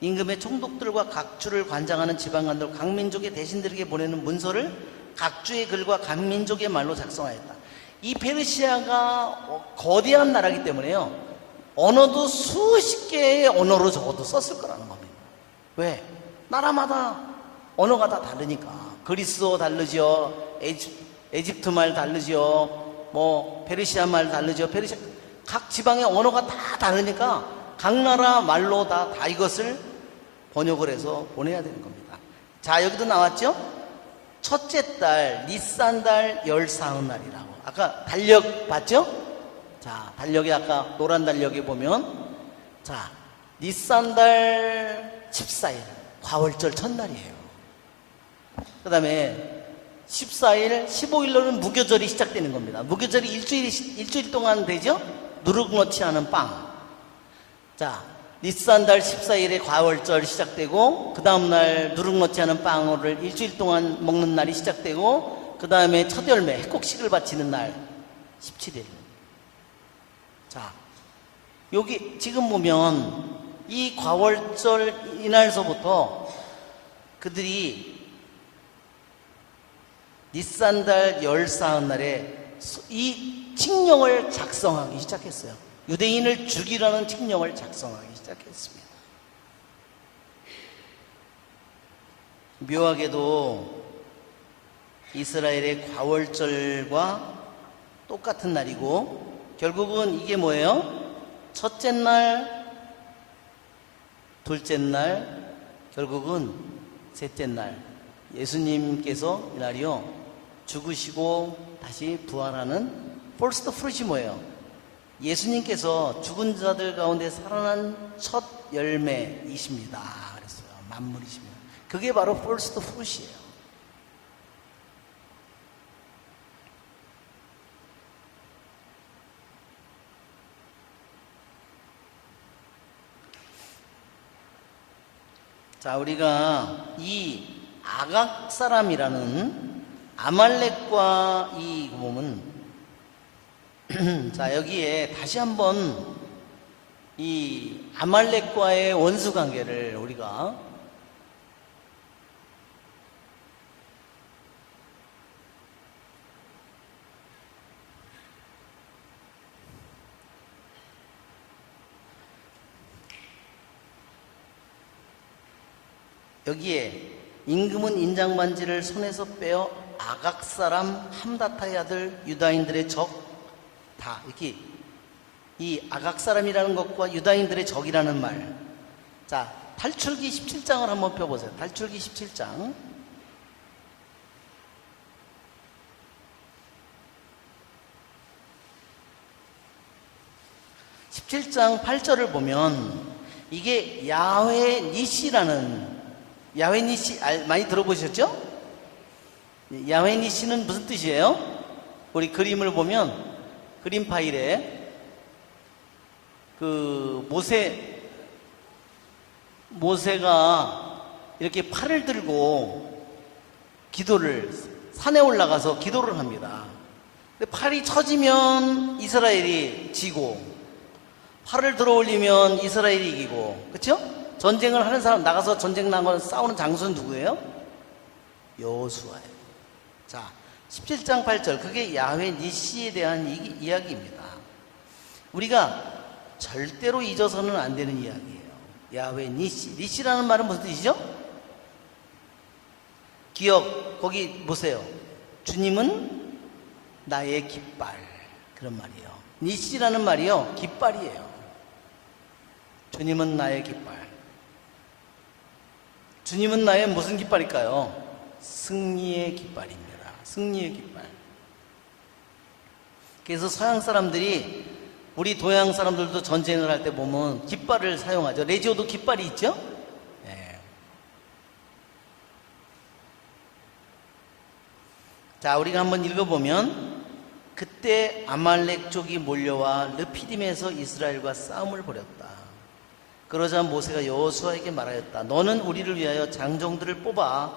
임금의 총독들과 각주를 관장하는 지방관들 각 민족의 대신들에게 보내는 문서를 각주의 글과 각 민족의 말로 작성하였다. 이 페르시아가 거대한 나라이기 때문에요, 언어도 수십 개의 언어로 적어도 썼을 거라는 겁니다. 왜? 나라마다 언어가 다 다르니까. 그리스어 다르죠, 에집트 말 다르죠, 페르시아 말 다르죠. 각 지방의 언어가 다 다르니까 각 나라 말로 다 이것을 번역을 해서 보내야 되는 겁니다. 자, 여기도 나왔죠? 첫째 달 니산달 14흔날이라고. 아까 달력 봤죠? 자, 달력에 아까 노란 달력에 보면, 자, 니산달 14일 과월절 첫날이에요. 그 다음에 14일, 15일로는 무교절이 시작되는 겁니다. 무교절이 일주일 동안 되죠? 누룩놓지 않은 빵. 자, 니산달 14일에 과월절 시작되고, 그 다음날 누룩놓지 않은 빵을 일주일 동안 먹는 날이 시작되고, 그 다음에 첫 열매, 해곡식을 바치는 날 17일. 자, 여기 지금 보면 이 과월절 이날서부터 그들이 니산달 14흔날에 이 칙령을 작성하기 시작했어요. 유대인을 죽이라는 칙령을 작성하기 시작했습니다. 묘하게도 이스라엘의 과월절과 똑같은 날이고, 결국은 이게 뭐예요? 첫째 날, 둘째 날, 결국은 셋째 날. 예수님께서 이날이요, 죽으시고 다시 부활하는 폴스트 프루시 뭐예요? 예수님께서 죽은 자들 가운데 살아난 첫 열매이십니다 그랬어요. 만물이십니다. 그게 바로 폴스트 프루시예요. 자, 우리가 이 아각 사람이라는 아말렉과 이 보면 자, 여기에 다시 한번 이 아말렉과의 원수 관계를 우리가 여기에 임금은 인장반지를 손에서 빼어 아각 사람 함다타의 아들 유다인들의 적 다 이렇게 이 아각 사람이라는 것과 유다인들의 적이라는 말. 자, 탈출기 17장을 한번 펴보세요. 탈출기 17장. 17장 8절을 보면 이게 야훼 니시라는, 야훼 니시 많이 들어보셨죠? 야훼 니시는 무슨 뜻이에요? 우리 그림을 보면 그림 파일에 그 모세가 이렇게 팔을 들고 기도를, 산에 올라가서 기도를 합니다. 근데 팔이 처지면 이스라엘이 지고 팔을 들어 올리면 이스라엘이 이기고, 그렇죠? 전쟁을 하는 사람, 나가서 전쟁 나가서 싸우는 장수는 누구예요? 여호수아예요. 자, 17장 8절, 그게 야훼 니시에 대한 이야기입니다. 우리가 절대로 잊어서는 안 되는 이야기예요. 야훼 니시. 니시라는 말은 무슨 뜻이죠? 기억, 거기 보세요. 주님은 나의 깃발. 그런 말이에요. 니시라는 말이요, 깃발이에요. 주님은 나의 깃발. 주님은 나의 무슨 깃발일까요? 승리의 깃발입니다. 승리의 깃발. 그래서 서양 사람들이, 우리 동양 사람들도 전쟁을 할 때 보면 깃발을 사용하죠. 레지오도 깃발이 있죠? 네. 자, 우리가 한번 읽어보면, 그때 아말렉 족이 몰려와 르피딤에서 이스라엘과 싸움을 벌였다. 그러자 모세가 여호수아에게 말하였다. 너는 우리를 위하여 장정들을 뽑아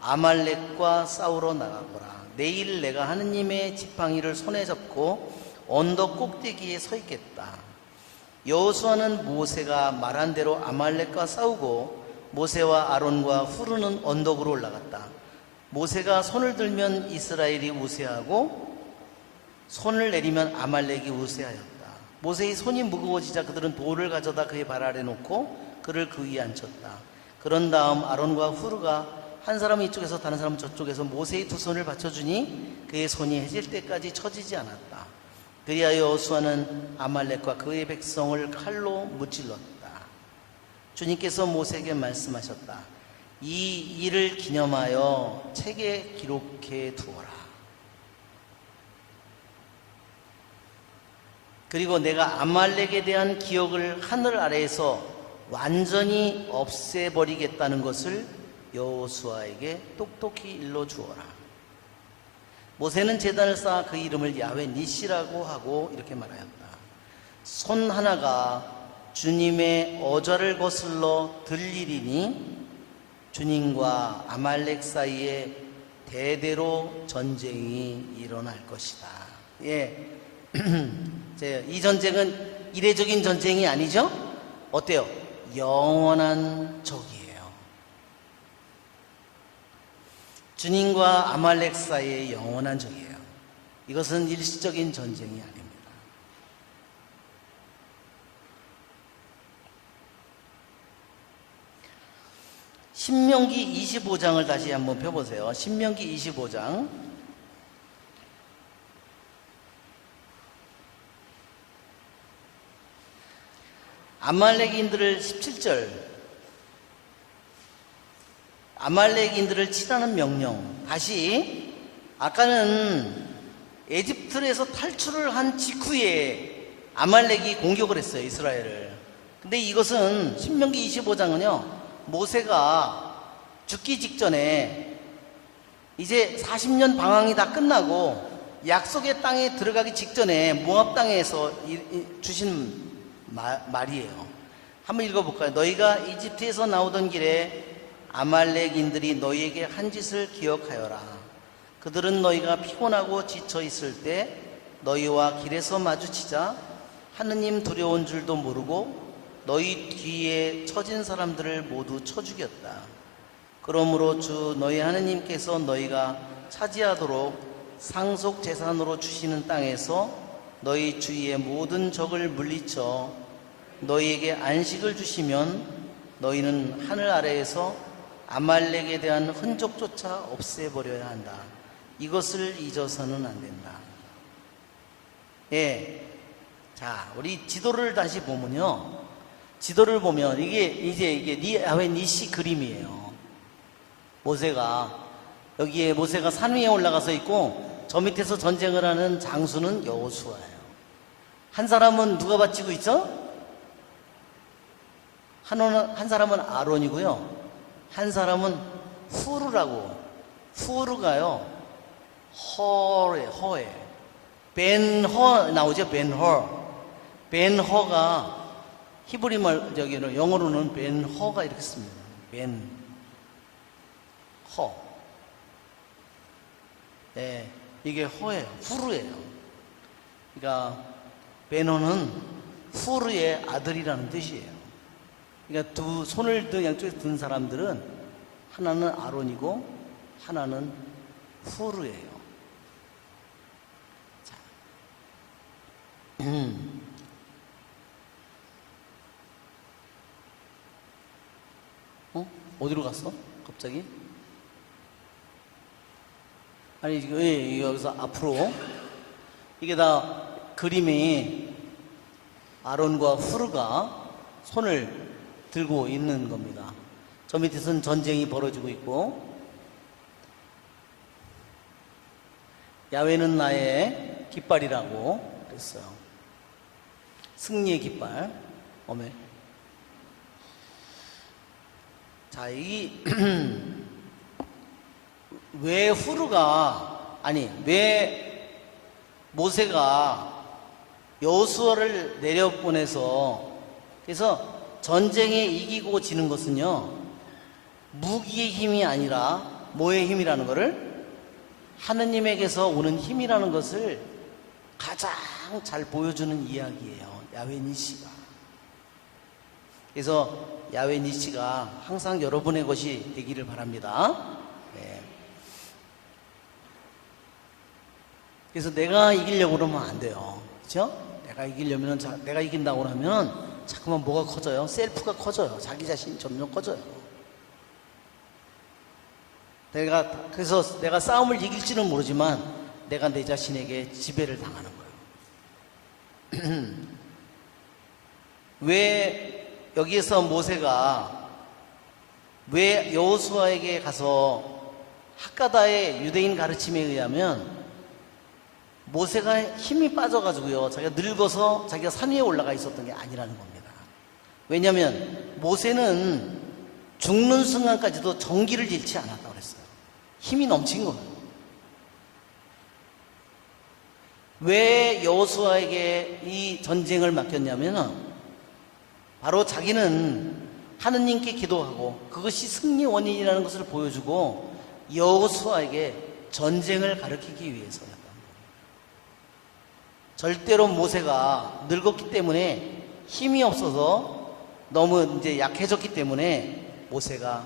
아말렉과 싸우러 나가거라. 내일 내가 하느님의 지팡이를 손에 잡고 언덕 꼭대기에 서 있겠다. 여호수아는 모세가 말한 대로 아말렉과 싸우고 모세와 아론과 후르는 언덕으로 올라갔다. 모세가 손을 들면 이스라엘이 우세하고 손을 내리면 아말렉이 우세하였다. 모세의 손이 무거워지자 그들은 돌을 가져다 그의 발 아래 놓고 그를 그 위에 앉혔다. 그런 다음 아론과 후르가 한 사람은 이쪽에서 다른 사람은 저쪽에서 모세의 두 손을 받쳐주니 그의 손이 해질 때까지 처지지 않았다. 그리하여 여호수아는 아말렉과 그의 백성을 칼로 무찔렀다. 주님께서 모세에게 말씀하셨다. 이 일을 기념하여 책에 기록해 두어라. 그리고 내가 아말렉에 대한 기억을 하늘 아래에서 완전히 없애버리겠다는 것을 여호수아에게 똑똑히 일러주어라. 모세는 제단을 쌓아 그 이름을 야훼 니시라고 하고 이렇게 말하였다. 손 하나가 주님의 어좌를 거슬러 들리리니 주님과 아말렉 사이에 대대로 전쟁이 일어날 것이다. 예. 이 전쟁은 이례적인 전쟁이 아니죠? 어때요? 영원한 적이에요. 주님과 아말렉 사이의 영원한 적이에요. 이것은 일시적인 전쟁이 아닙니다. 신명기 25장을 다시 한번 펴보세요. 신명기 25장. 아말렉인들을 17절, 아말렉인들을 치라는 명령. 다시, 아까는 에집트에서 탈출을 한 직후에 아말렉이 공격을 했어요, 이스라엘을. 근데 이것은 신명기 25장은요, 모세가 죽기 직전에 이제 40년 방황이 다 끝나고 약속의 땅에 들어가기 직전에 모압 땅에서 주신 말이에요. 한번 읽어볼까요? 너희가 이집트에서 나오던 길에 아말렉인들이 너희에게 한 짓을 기억하여라. 그들은 너희가 피곤하고 지쳐 있을 때 너희와 길에서 마주치자 하느님 두려운 줄도 모르고 너희 뒤에 처진 사람들을 모두 쳐 죽였다. 그러므로 주 너희 하느님께서 너희가 차지하도록 상속 재산으로 주시는 땅에서 너희 주위의 모든 적을 물리쳐 너희에게 안식을 주시면 너희는 하늘 아래에서 아말렉에 대한 흔적조차 없애버려야 한다. 이것을 잊어서는 안 된다. 예. 자, 우리 지도를 다시 보면요. 지도를 보면 이게 야훼 니시 그림이에요. 여기에 모세가 산 위에 올라가서 있고 저 밑에서 전쟁을 하는 장수는 여호수아예요. 한 사람은 누가 바치고 있죠? 한 사람은 아론이고요. 한 사람은 후르라고. 후르가요. 허에. 벤허 나오죠? 벤허가 히브리 말, 영어로는 벤허가 이렇게 씁니다. 벤허. 네. 이게 허예요. 후르예요. 그러니까 베노는 후르의 아들이라는 뜻이에요. 그러니까 두 손을 양쪽에 든 사람들은 하나는 아론이고 하나는 후르예요. 자, 어디로 갔어? 갑자기? 아니 지금 여기서 앞으로 이게 다 그림이 아론과 후르가 손을 들고 있는 겁니다. 저 밑에서는 전쟁이 벌어지고 있고 야훼는 나의 깃발이라고 그랬어요. 승리의 깃발. 어메. 자, 왜 후르가 왜 모세가 여호수아를 내려보내서 그래서 전쟁에 이기고 지는 것은요 무기의 힘이 아니라 뭐의 힘이라는 것을 하느님에게서 오는 힘이라는 것을 가장 잘 보여주는 이야기예요. 야훼 니시가. 그래서 야훼 니시가 항상 여러분의 것이 되기를 바랍니다. 네. 그래서 내가 이기려고 그러면 안 돼요. 그렇죠? 내가 이기려면 내가 이긴다고 하면 자꾸만 뭐가 커져요? 셀프가 커져요. 자기 자신이 점점 커져요. 그래서 내가 싸움을 이길지는 모르지만 내가 내 자신에게 지배를 당하는 거예요. 왜 여기에서 모세가 왜 여호수아에게 가서 핫가다의 유대인 가르침에 의하면 모세가 힘이 빠져가지고요 자기가 늙어서 자기가 산 위에 올라가 있었던 게 아니라는 겁니다. 왜냐하면 모세는 죽는 순간까지도 정기를 잃지 않았다고 그랬어요. 힘이 넘친 거예요. 왜 여호수아에게 이 전쟁을 맡겼냐면 바로 자기는 하느님께 기도하고 그것이 승리 원인이라는 것을 보여주고 여호수아에게 전쟁을 가르치기 위해서였던 거예요. 절대로 모세가 늙었기 때문에 힘이 없어서 너무 이제 약해졌기 때문에 모세가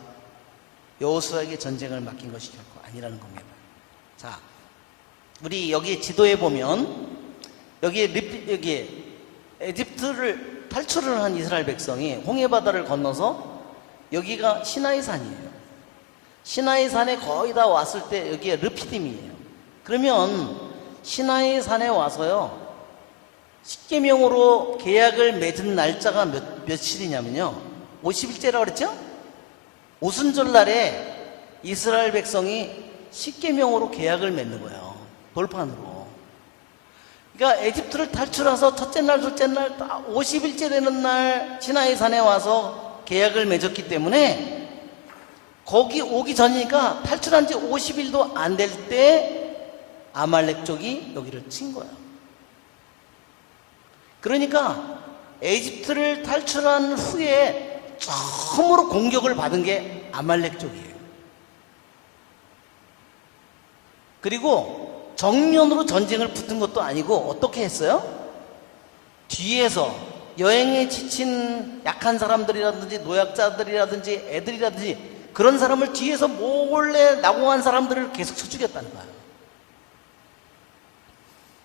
여호수아에게 전쟁을 맡긴 것이 결코 아니라는 겁니다. 자, 우리 여기 지도에 보면 여기에 에집트를 탈출을 한 이스라엘 백성이 홍해 바다를 건너서 여기가 시나이 산이에요. 시나이 산에 거의 다 왔을 때 여기에 르피딤이에요. 그러면 시나이 산에 와서요 십계명으로 계약을 맺은 날짜가 며칠이냐면요 50일째라고 그랬죠? 오순절 날에 이스라엘 백성이 십계명으로 계약을 맺는 거예요. 돌판으로. 그러니까 에집트를 탈출해서 첫째 날, 둘째 날, 50일째 되는 날 시나이 산에 와서 계약을 맺었기 때문에 거기 오기 전이니까 탈출한 지 50일도 안 될 때 아말렉족이 여기를 친 거예요. 그러니까 에집트를 탈출한 후에 처음으로 공격을 받은 게 아말렉족이에요. 그리고 정면으로 전쟁을 붙은 것도 아니고 어떻게 했어요? 뒤에서 여행에 지친 약한 사람들이라든지 노약자들이라든지 애들이라든지 그런 사람을 뒤에서 몰래 낙오한 사람들을 계속 쳐 죽였다는 거예요.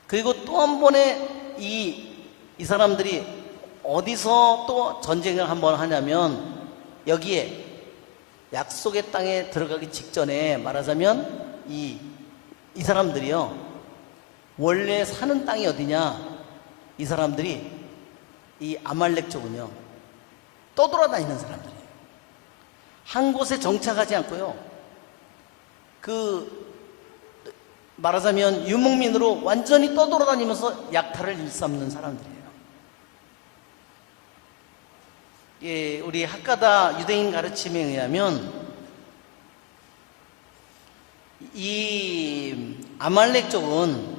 그리고 또 한 번에 이 사람들이 어디서 또 전쟁을 한번 하냐면 여기에 약속의 땅에 들어가기 직전에 말하자면 이 사람들이요 원래 사는 땅이 어디냐 이 사람들이 이 아말렉 쪽은요 떠돌아다니는 사람들이에요. 한 곳에 정착하지 않고요 말하자면 유목민으로 완전히 떠돌아다니면서 약탈을 일삼는 사람들이에요. 예, 우리 핫가다 유대인 가르침에 의하면 이 아말렉 쪽은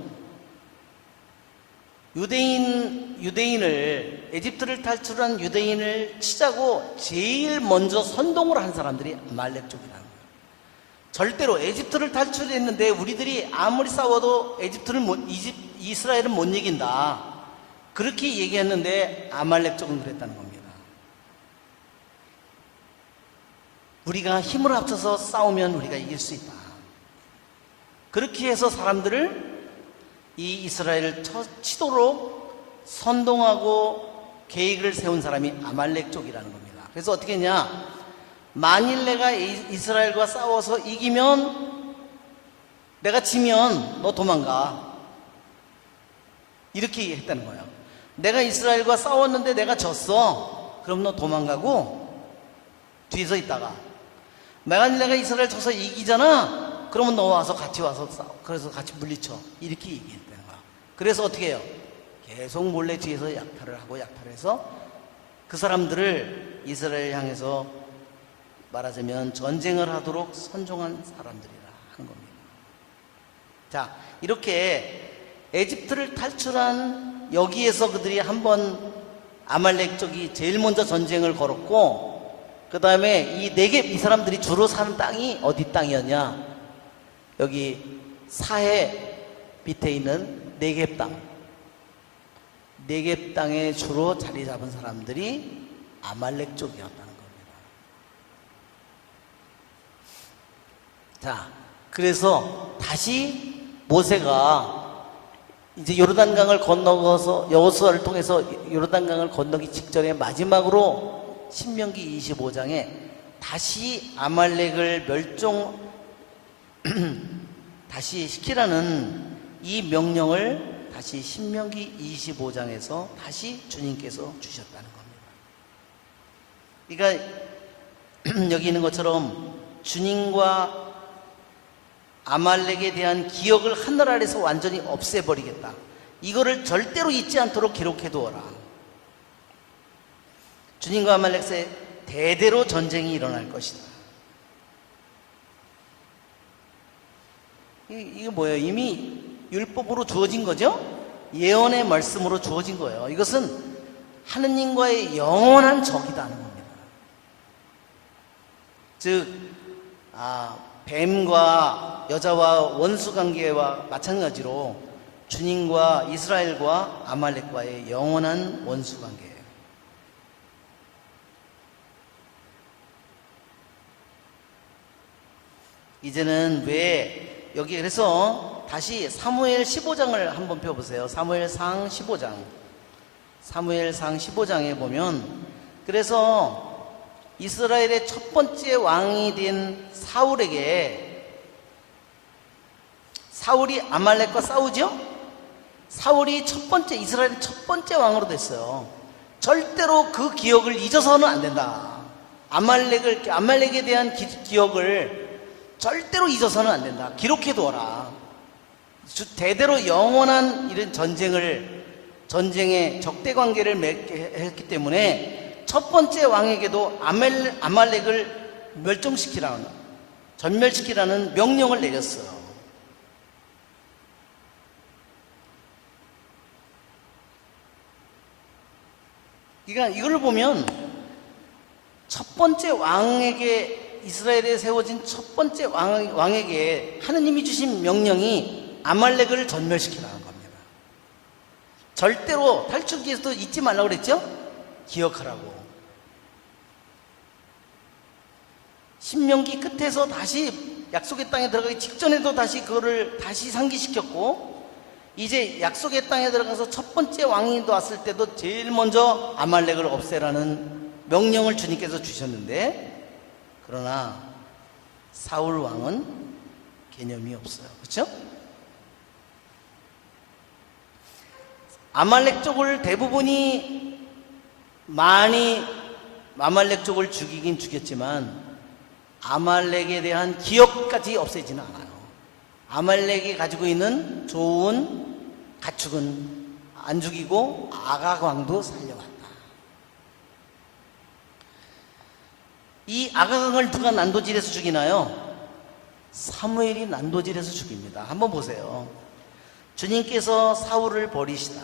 유대인을 에집트를 탈출한 유대인을 치자고 제일 먼저 선동을 한 사람들이 아말렉 쪽이라는 거예요. 절대로 에집트를 탈출했는데 우리들이 아무리 싸워도 이스라엘은 못 이긴다. 그렇게 얘기했는데 아말렉 쪽은 그랬다는 겁니다. 우리가 힘을 합쳐서 싸우면 우리가 이길 수 있다. 그렇게 해서 사람들을 이 이스라엘을 치도록 선동하고 계획을 세운 사람이 아말렉 쪽이라는 겁니다. 그래서 어떻게 했냐? 만일 내가 이스라엘과 싸워서 이기면, 내가 지면 너 도망가. 이렇게 했다는 거예요. 내가 이스라엘과 싸웠는데 내가 졌어. 그럼 너 도망가고 뒤에서 있다가, 만일 내가 이스라엘 져서 이기잖아. 그러면 너 와서 같이 와서 싸워. 그래서 같이 물리쳐. 이렇게 얘기했다는 거야. 그래서 어떻게 해요? 계속 몰래 뒤에서 약탈을 하고 약탈해서 그 사람들을 이스라엘 향해서 말하자면 전쟁을 하도록 선종한 사람들이라 하는 겁니다. 자, 이렇게 에집트를 탈출한 여기에서 그들이 한번 아말렉 쪽이 제일 먼저 전쟁을 걸었고, 그 다음에 이 네겝, 이 사람들이 주로 사는 땅이 어디 땅이었냐? 여기 사해 밑에 있는 네겝 땅. 네겝 땅에 주로 자리 잡은 사람들이 아말렉 쪽이었다는 겁니다. 자, 그래서 다시 모세가 이제 요르단강을 건너서 여호수아를 통해서 요르단강을 건너기 직전에 마지막으로 신명기 25장에 다시 아말렉을 다시 시키라는 이 명령을 다시 신명기 25장에서 다시 주님께서 주셨다는 겁니다. 그러니까 여기 있는 것처럼 주님과 아말렉에 대한 기억을 하늘 아래서 완전히 없애버리겠다. 이거를 절대로 잊지 않도록 기록해 두어라. 주님과 아말렉의 대대로 전쟁이 일어날 것이다. 이게 뭐예요? 이미 율법으로 주어진 거죠? 예언의 말씀으로 주어진 거예요. 이것은 하느님과의 영원한 적이다 하는 겁니다. 즉, 뱀과 여자와 원수 관계와 마찬가지로 주님과 이스라엘과 아말렉과의 영원한 원수 관계예요. 이제는 왜 여기, 그래서 다시 사무엘 15장을 한번 펴보세요. 사무엘상 15장. 사무엘상 15장에 보면, 그래서 이스라엘의 첫 번째 왕이 된 사울이 아말렉과 싸우죠? 사울이 이스라엘의 첫 번째 왕으로 됐어요. 절대로 그 기억을 잊어서는 안 된다. 아말렉에 대한 기억을 절대로 잊어서는 안 된다. 기록해 두어라. 대대로 영원한 이런 전쟁의 적대 관계를 맺게 했기 때문에 첫 번째 왕에게도 아말렉을 전멸시키라는 명령을 내렸어요. 그러니까 이걸 보면 첫 번째 왕에게, 이스라엘에 세워진 첫 번째 왕에게 하느님이 주신 명령이 아말렉을 전멸시키라는 겁니다. 절대로 탈출기에서도 잊지 말라고 그랬죠? 기억하라고. 신명기 끝에서 다시 약속의 땅에 들어가기 직전에도 다시 그거를 다시 상기시켰고, 이제 약속의 땅에 들어가서 첫 번째 왕이 왔을 때도 제일 먼저 아말렉을 없애라는 명령을 주님께서 주셨는데, 그러나 사울 왕은 개념이 없어요. 그렇죠? 아말렉 쪽을 대부분이 많이 아말렉 쪽을 죽이긴 죽였지만 아말렉에 대한 기억까지 없애지는 않아요. 아말렉이 가지고 있는 좋은 가축은 안 죽이고 아가광도 살려갔다. 이 아가광을 누가 난도질해서 죽이나요? 사무엘이 난도질해서 죽입니다. 한번 보세요. 주님께서 사울을 버리시다.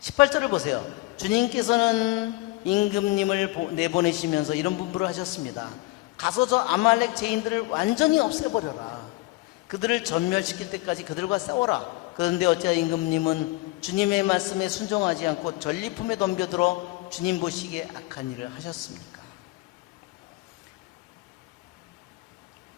18절을 보세요. 주님께서는 임금님을 내보내시면서 이런 분부를 하셨습니다. 가서 저 아말렉 죄인들을 완전히 없애버려라. 그들을 전멸시킬 때까지 그들과 싸워라. 그런데 어찌하여 임금님은 주님의 말씀에 순종하지 않고 전리품에 덤벼들어 주님 보시기에 악한 일을 하셨습니까?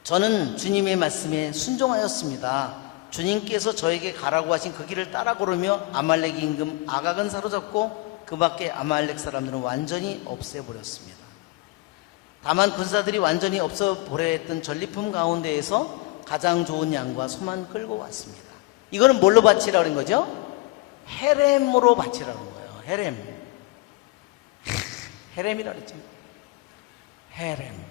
저는 주님의 말씀에 순종하였습니다. 주님께서 저에게 가라고 하신 그 길을 따라 걸으며 아말렉 임금 아각은 사로잡고 그 밖에 아말렉 사람들은 완전히 없애버렸습니다. 다만 군사들이 완전히 없애버려 했던 전리품 가운데에서 가장 좋은 양과 소만 끌고 왔습니다. 이거는 뭘로 바치라고 그런 거죠? 헤렘으로 바치라고 그런 거예요. 헤렘이라고 그랬죠. 헤렘.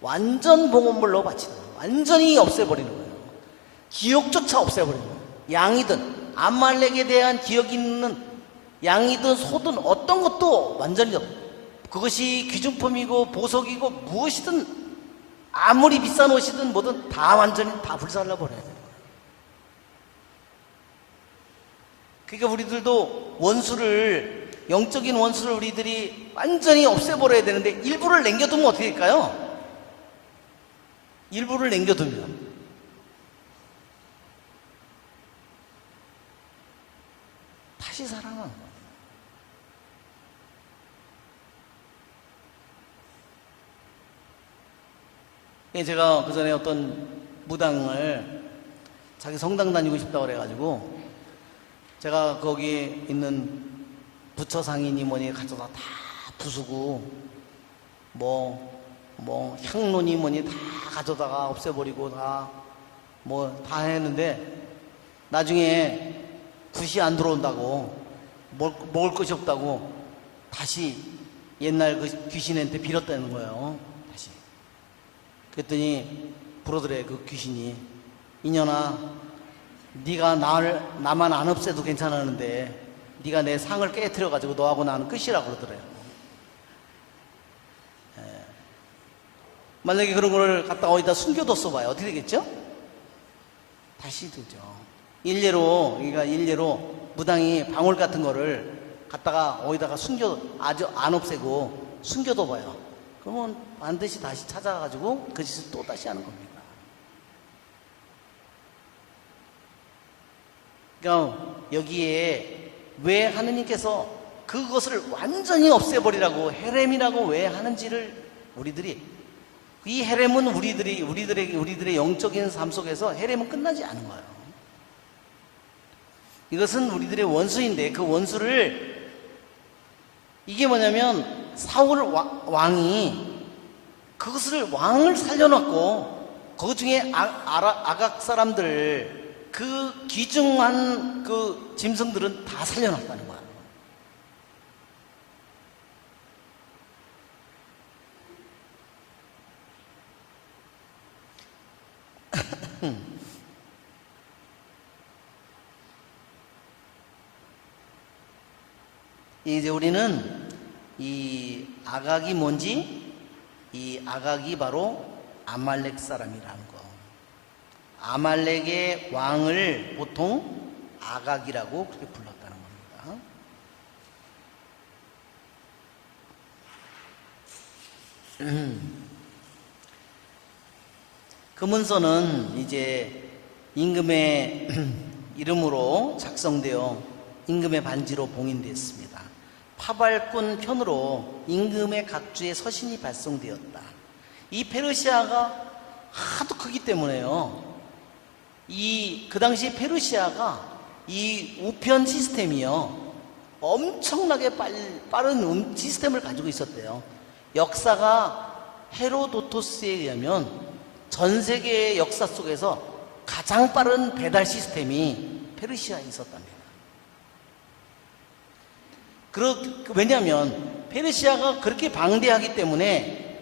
완전 봉헌물로 바치는 거예요. 완전히 없애버리는 거예요. 기억조차 없애버리는 거예요. 양이든 아말렉에 대한 기억이 있는 양이든 소든 어떤 것도 완전히 그것이 귀중품이고 보석이고 무엇이든 아무리 비싼 옷이든 뭐든 다 완전히 다 불살라버려야 돼요. 그러니까 우리들도 원수를, 영적인 원수를 우리들이 완전히 없애버려야 되는데 일부를 남겨두면 어떻게 될까요? 일부를 남겨두면 다시 살아나는 거예요. 제가 그 전에 어떤 무당을 자기 성당 다니고 싶다고 그래가지고 제가 거기 있는 부처 상인이 뭐니 가져다 다 부수고 뭐 향론이 뭐니 다 가져다가 없애버리고 다 했는데 나중에 굿이 안 들어온다고 먹을 것이 없다고 다시 옛날 그 귀신한테 빌었다는 거예요. 다시. 그랬더니 부르더래 그 귀신이, 이년아 네가 나만 안 없애도 괜찮았는데 네가 내 상을 깨트려 가지고 너하고 나는 끝이라고 그러더래요. 만약에 그런 걸 갖다가 어디다 숨겨뒀어 봐요. 어떻게 되겠죠? 다시 되죠. 일례로 무당이 방울 같은 거를 갖다가 어디다가 아주 안 없애고 숨겨둬 봐요. 그러면 반드시 다시 찾아가지고 그 짓을 또 다시 하는 겁니다. 그러니까 여기에 왜 하느님께서 그것을 완전히 없애버리라고 헤렘이라고 왜 하는지를 이 헤렘은 우리들의 영적인 삶 속에서 헤렘은 끝나지 않은 거예요. 이것은 우리들의 원수인데 그 원수를, 이게 뭐냐면 사울 왕이 그것을 왕을 살려놨고 그 중에 아각 사람들 그 귀중한 그 짐승들은 다 살려놨다는 거야. 이제 우리는 이 아각이 뭔지, 이 아각이 바로 아말렉 사람이라는 거. 아말렉의 왕을 보통 아각이라고 그렇게 불렀다는 겁니다. 그 문서는 이제 임금의 이름으로 작성되어 임금의 반지로 봉인되었습니다. 파발꾼 편으로 임금의 각주에 서신이 발송되었다. 이 페르시아가 하도 크기 때문에요. 그 당시 페르시아가 이 우편 시스템이요, 엄청나게 빠른 시스템을 가지고 있었대요. 역사가 헤로도토스에 의하면 전 세계의 역사 속에서 가장 빠른 배달 시스템이 페르시아에 있었답니다. 왜냐하면 페르시아가 그렇게 방대하기 때문에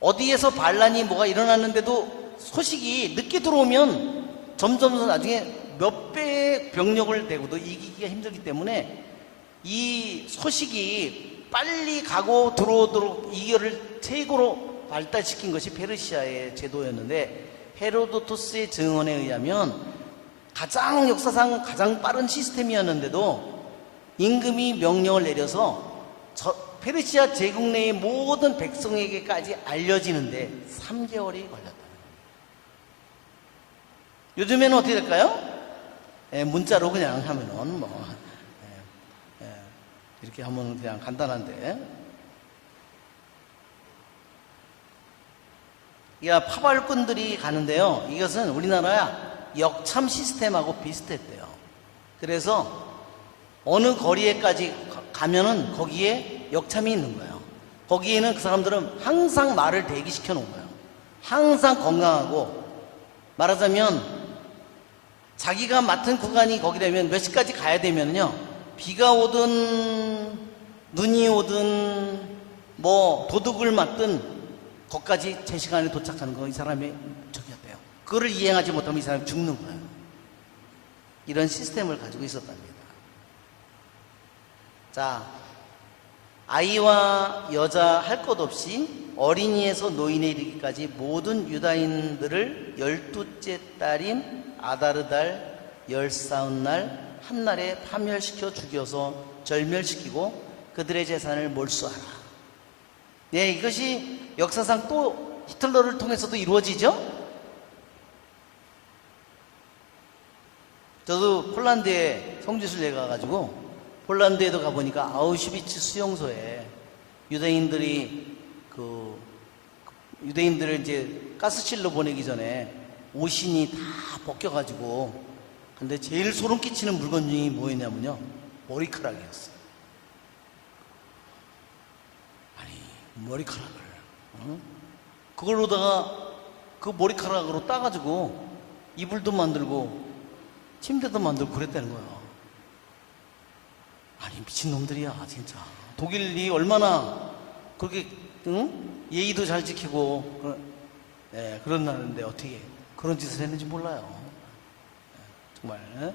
어디에서 반란이 뭐가 일어났는데도 소식이 늦게 들어오면 점점 나중에 몇 배의 병력을 대고도 이기기가 힘들기 때문에 이 소식이 빨리 가고 들어오도록 이거를 최고로 발달시킨 것이 페르시아의 제도였는데, 헤로도토스의 증언에 의하면 가장 역사상 가장 빠른 시스템이었는데도 임금이 명령을 내려서 페르시아 제국 내의 모든 백성에게까지 알려지는데 3개월이 걸렸다. 요즘에는 어떻게 될까요? 문자로 그냥 하면은 이렇게 하면 그냥 간단한데, 파발꾼들이 가는데요. 이것은 우리나라 역참 시스템하고 비슷했대요. 그래서 어느 거리에까지 가면은 거기에 역참이 있는 거예요. 거기에는 그 사람들은 항상 말을 대기시켜 놓은 거예요. 항상 건강하고, 말하자면 자기가 맡은 구간이 거기라면 몇 시까지 가야 되면요, 비가 오든 눈이 오든 도둑을 맞든 거기까지 제 시간에 도착하는 거 이 사람의 적이었대요. 그거를 이행하지 못하면 이 사람이 죽는 거예요. 이런 시스템을 가지고 있었답니다. 자, 아이와 여자 할 것 없이 어린이에서 노인에 이르기까지 모든 유다인들을 12째 달인 아다르달 14날 한날에 파멸시켜 죽여서 절멸시키고 그들의 재산을 몰수하라. 네, 이것이 역사상 또 히틀러를 통해서도 이루어지죠? 저도 폴란드에 성지순례 가가지고 폴란드에도 가보니까 아우슈비츠 수용소에 유대인들을 이제 가스실로 보내기 전에 옷이 다 벗겨가지고, 근데 제일 소름 끼치는 물건 중에 뭐였냐면요, 머리카락이었어요. 아니, 머리카락을 그걸로다가 그 머리카락으로 따가지고 이불도 만들고 침대도 만들고 그랬다는 거예요. 아니, 미친놈들이야 진짜. 독일이 얼마나 그렇게 예의도 잘 지키고 그런다는데 어떻게 그런 짓을 했는지 몰라요. 정말.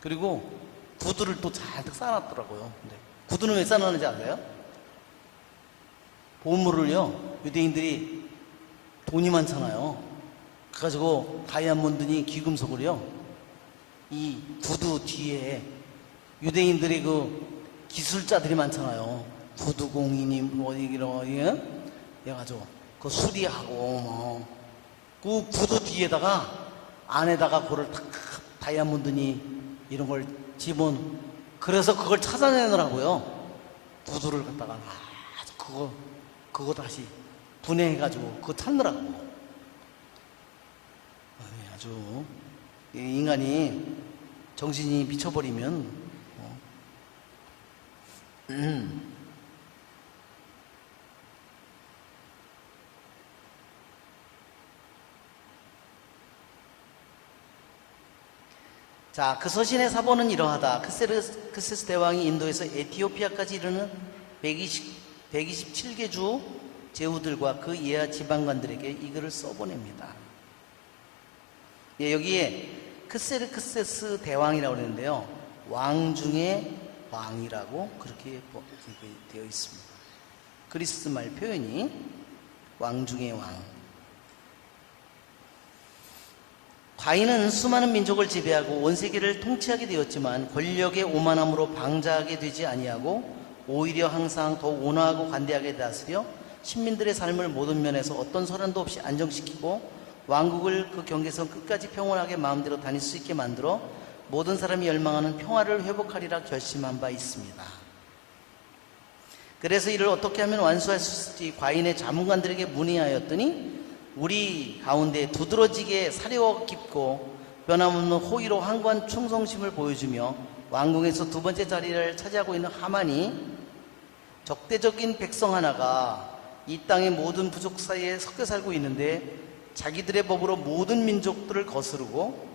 그리고 구두를 또 잔뜩 쌓아놨더라고요. 근데 구두는 왜 쌓아놨는지 알아요? 보물을요, 유대인들이 돈이 많잖아요. 그래가지고 다이아몬드니 귀금속을요, 이 구두 뒤에 유대인들이 그 기술자들이 많잖아요. 구두공이니 해가지고 그 수리하고 그 구두 뒤에다가 안에다가 그걸 탁 다이아몬드니 이런 걸 집은, 그래서 그걸 찾아내느라고요. 구두를 갖다가 그거 다시 분해해가지고 그거 찾느라고. 아주 인간이 정신이 미쳐버리면 자, 그 서신의 사본은 이러하다. 크세스 대왕이 인도에서 에티오피아까지 이르는 127개 주 제후들과 그 이하 지방관들에게 이 글을 써보냅니다. 여기에 크세르크세스 대왕이라고 그러는데요, 왕 중에 왕이라고 그렇게 되어 있습니다. 그리스 말 표현이 왕 중의 왕. 과인은 수많은 민족을 지배하고 온 세계를 통치하게 되었지만 권력의 오만함으로 방자하게 되지 아니하고 오히려 항상 더 온화하고 관대하게 다스려 신민들의 삶을 모든 면에서 어떤 소란도 없이 안정시키고 왕국을 그 경계선 끝까지 평온하게 마음대로 다닐 수 있게 만들어 모든 사람이 열망하는 평화를 회복하리라 결심한 바 있습니다. 그래서 이를 어떻게 하면 완수할 수 있을지 과인의 자문관들에게 문의하였더니 우리 가운데 두드러지게 사려 깊고 변함없는 호의로 항관 충성심을 보여주며 왕궁에서 두 번째 자리를 차지하고 있는 하만이 적대적인 백성 하나가 이 땅의 모든 부족 사이에 섞여 살고 있는데 자기들의 법으로 모든 민족들을 거스르고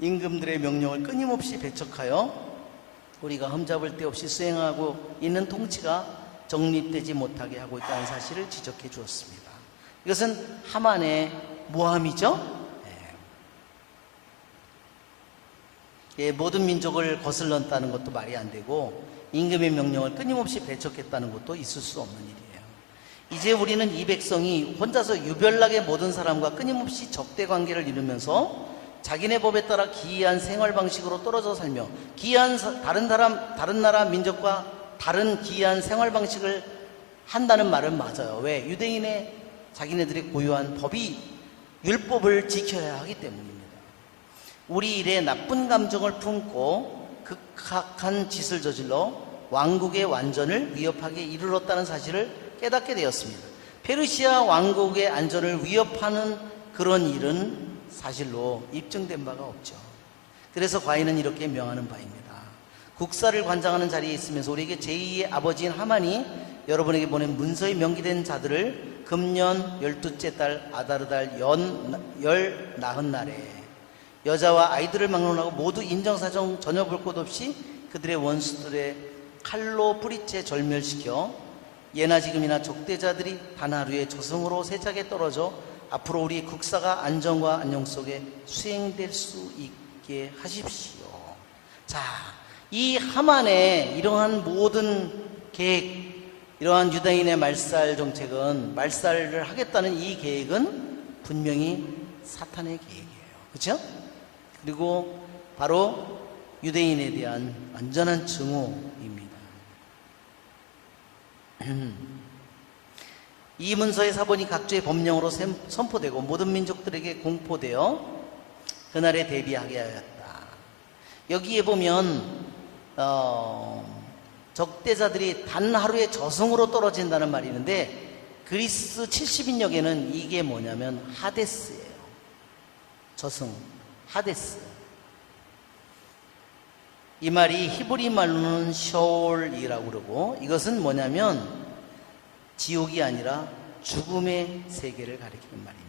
임금들의 명령을 끊임없이 배척하여 우리가 흠잡을 데 없이 수행하고 있는 통치가 정립되지 못하게 하고 있다는 사실을 지적해 주었습니다. 이것은 하만의 모함이죠. 모든 민족을 거슬렀다는 것도 말이 안 되고 임금의 명령을 끊임없이 배척했다는 것도 있을 수 없는 일이에요. 이제 우리는 이 백성이 혼자서 유별나게 모든 사람과 끊임없이 적대 관계를 이루면서 자기네 법에 따라 기이한 생활 방식으로 떨어져 살며 다른 나라 민족과 다른 기이한 생활 방식을 한다는 말은 맞아요. 왜? 유대인의 자기네들이 고유한 법이 율법을 지켜야 하기 때문입니다. 우리 일에 나쁜 감정을 품고 극악한 짓을 저질러 왕국의 완전을 위협하게 이르렀다는 사실을 깨닫게 되었습니다. 페르시아 왕국의 안전을 위협하는 그런 일은 사실로 입증된 바가 없죠. 그래서 과인은 이렇게 명하는 바입니다. 국사를 관장하는 자리에 있으면서 우리에게 제2의 아버지인 하만이 여러분에게 보낸 문서에 명기된 자들을 금년 12째 달 아다르달 열 나흔 날에 여자와 아이들을 막론하고 모두 인정사정 전혀 볼 것 없이 그들의 원수들의 칼로 뿌리째 절멸시켜 예나 지금이나 적대자들이 단 하루의 저승으로 세차게 떨어져 앞으로 우리 국사가 안정과 안녕 속에 수행될 수 있게 하십시오. 자, 이 하만의 이러한 모든 계획, 이러한 유다인의 말살 정책은, 말살을 하겠다는 이 계획은 분명히 사탄의 계획이에요. 그렇죠? 그리고 바로 유대인에 대한 완전한 증오입니다. 이 문서의 사본이 각주의 법령으로 선포되고 모든 민족들에게 공포되어 그날에 대비하게 하였다. 여기에 보면 적대자들이 단 하루의 저승으로 떨어진다는 말이 있는데 그리스 70인역에는 이게 뭐냐면 하데스예요. 저승, 하데스. 이 말이 히브리 말로는 셔올이라고 그러고 이것은 뭐냐면 지옥이 아니라 죽음의 세계를 가리키는 말입니다.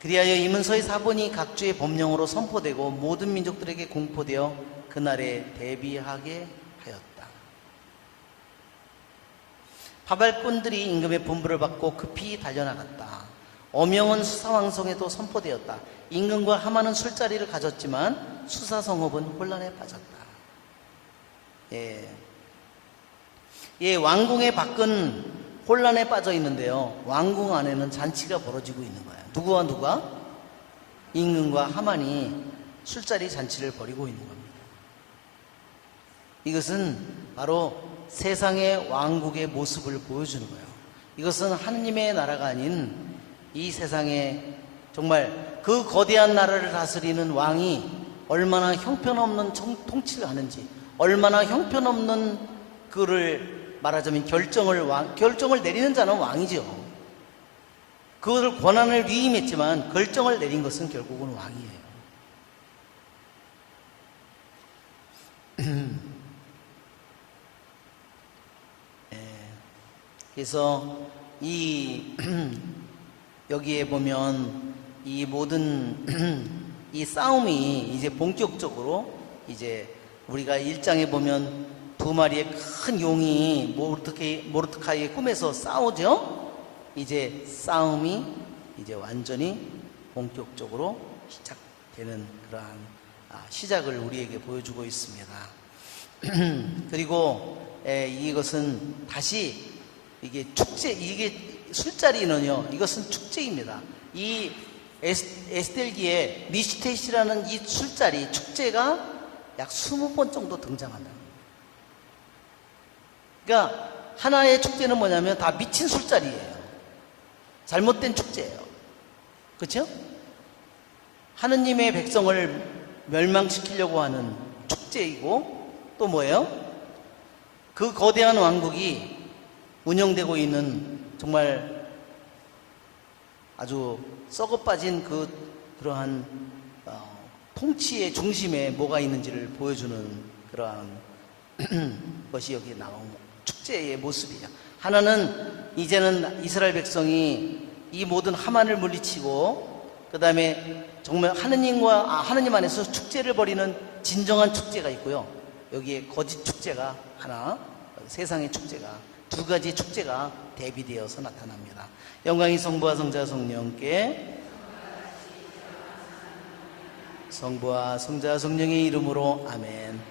그리하여 이 문서의 사본이 각주의 법령으로 선포되고 모든 민족들에게 공포되어 그날에 대비하게 하였다. 파발꾼들이 임금의 분부를 받고 급히 달려나갔다. 어명은 수사왕성에도 선포되었다. 임금과 하만은 술자리를 가졌지만 수사성읍은 혼란에 빠졌다. 왕궁의 밖은 혼란에 빠져 있는데요. 왕궁 안에는 잔치가 벌어지고 있는 거예요. 누가? 임금과 하만이 술자리 잔치를 벌이고 있는 겁니다. 이것은 바로 세상의 왕국의 모습을 보여주는 거예요. 이것은 하느님의 나라가 아닌 이 세상에 정말 그 거대한 나라를 다스리는 왕이 얼마나 형편없는 통치를 하는지, 얼마나 형편없는 그를 말하자면 결정을 내리는 자는 왕이죠. 그것을 권한을 위임했지만 결정을 내린 것은 결국은 왕이에요. 그래서 여기에 보면 이 모든 이 싸움이 이제 본격적으로 이제 우리가 1장에 보면 두 마리의 큰 용이 모르드카이의 꿈에서 싸우죠. 이제 싸움이 이제 완전히 본격적으로 시작되는 그러한 시작을 우리에게 보여주고 있습니다. 그리고 이것은 다시 이게 축제, 이게 술자리는요, 이것은 축제입니다. 이 에스텔기에 니시테시라는 이 술자리, 축제가 약 20번 정도 등장한다. 그러니까 하나의 축제는 뭐냐면 다 미친 술자리예요. 잘못된 축제예요. 그렇죠? 하느님의 백성을 멸망시키려고 하는 축제이고 또 뭐예요? 그 거대한 왕국이 운영되고 있는 정말 아주 썩어빠진 그러한 통치의 중심에 뭐가 있는지를 보여주는 그러한 것이 여기에 나온 축제의 모습이에요. 하나는 이제는 이스라엘 백성이 이 모든 하만을 물리치고 그 다음에 정말 하느님 안에서 축제를 벌이는 진정한 축제가 있고요. 여기에 거짓 축제가 하나, 세상의 축제가 두 가지 축제가 대비되어서 나타납니다. 영광이 성부와 성자와 성령께, 성부와 성자와 성령의 이름으로 아멘.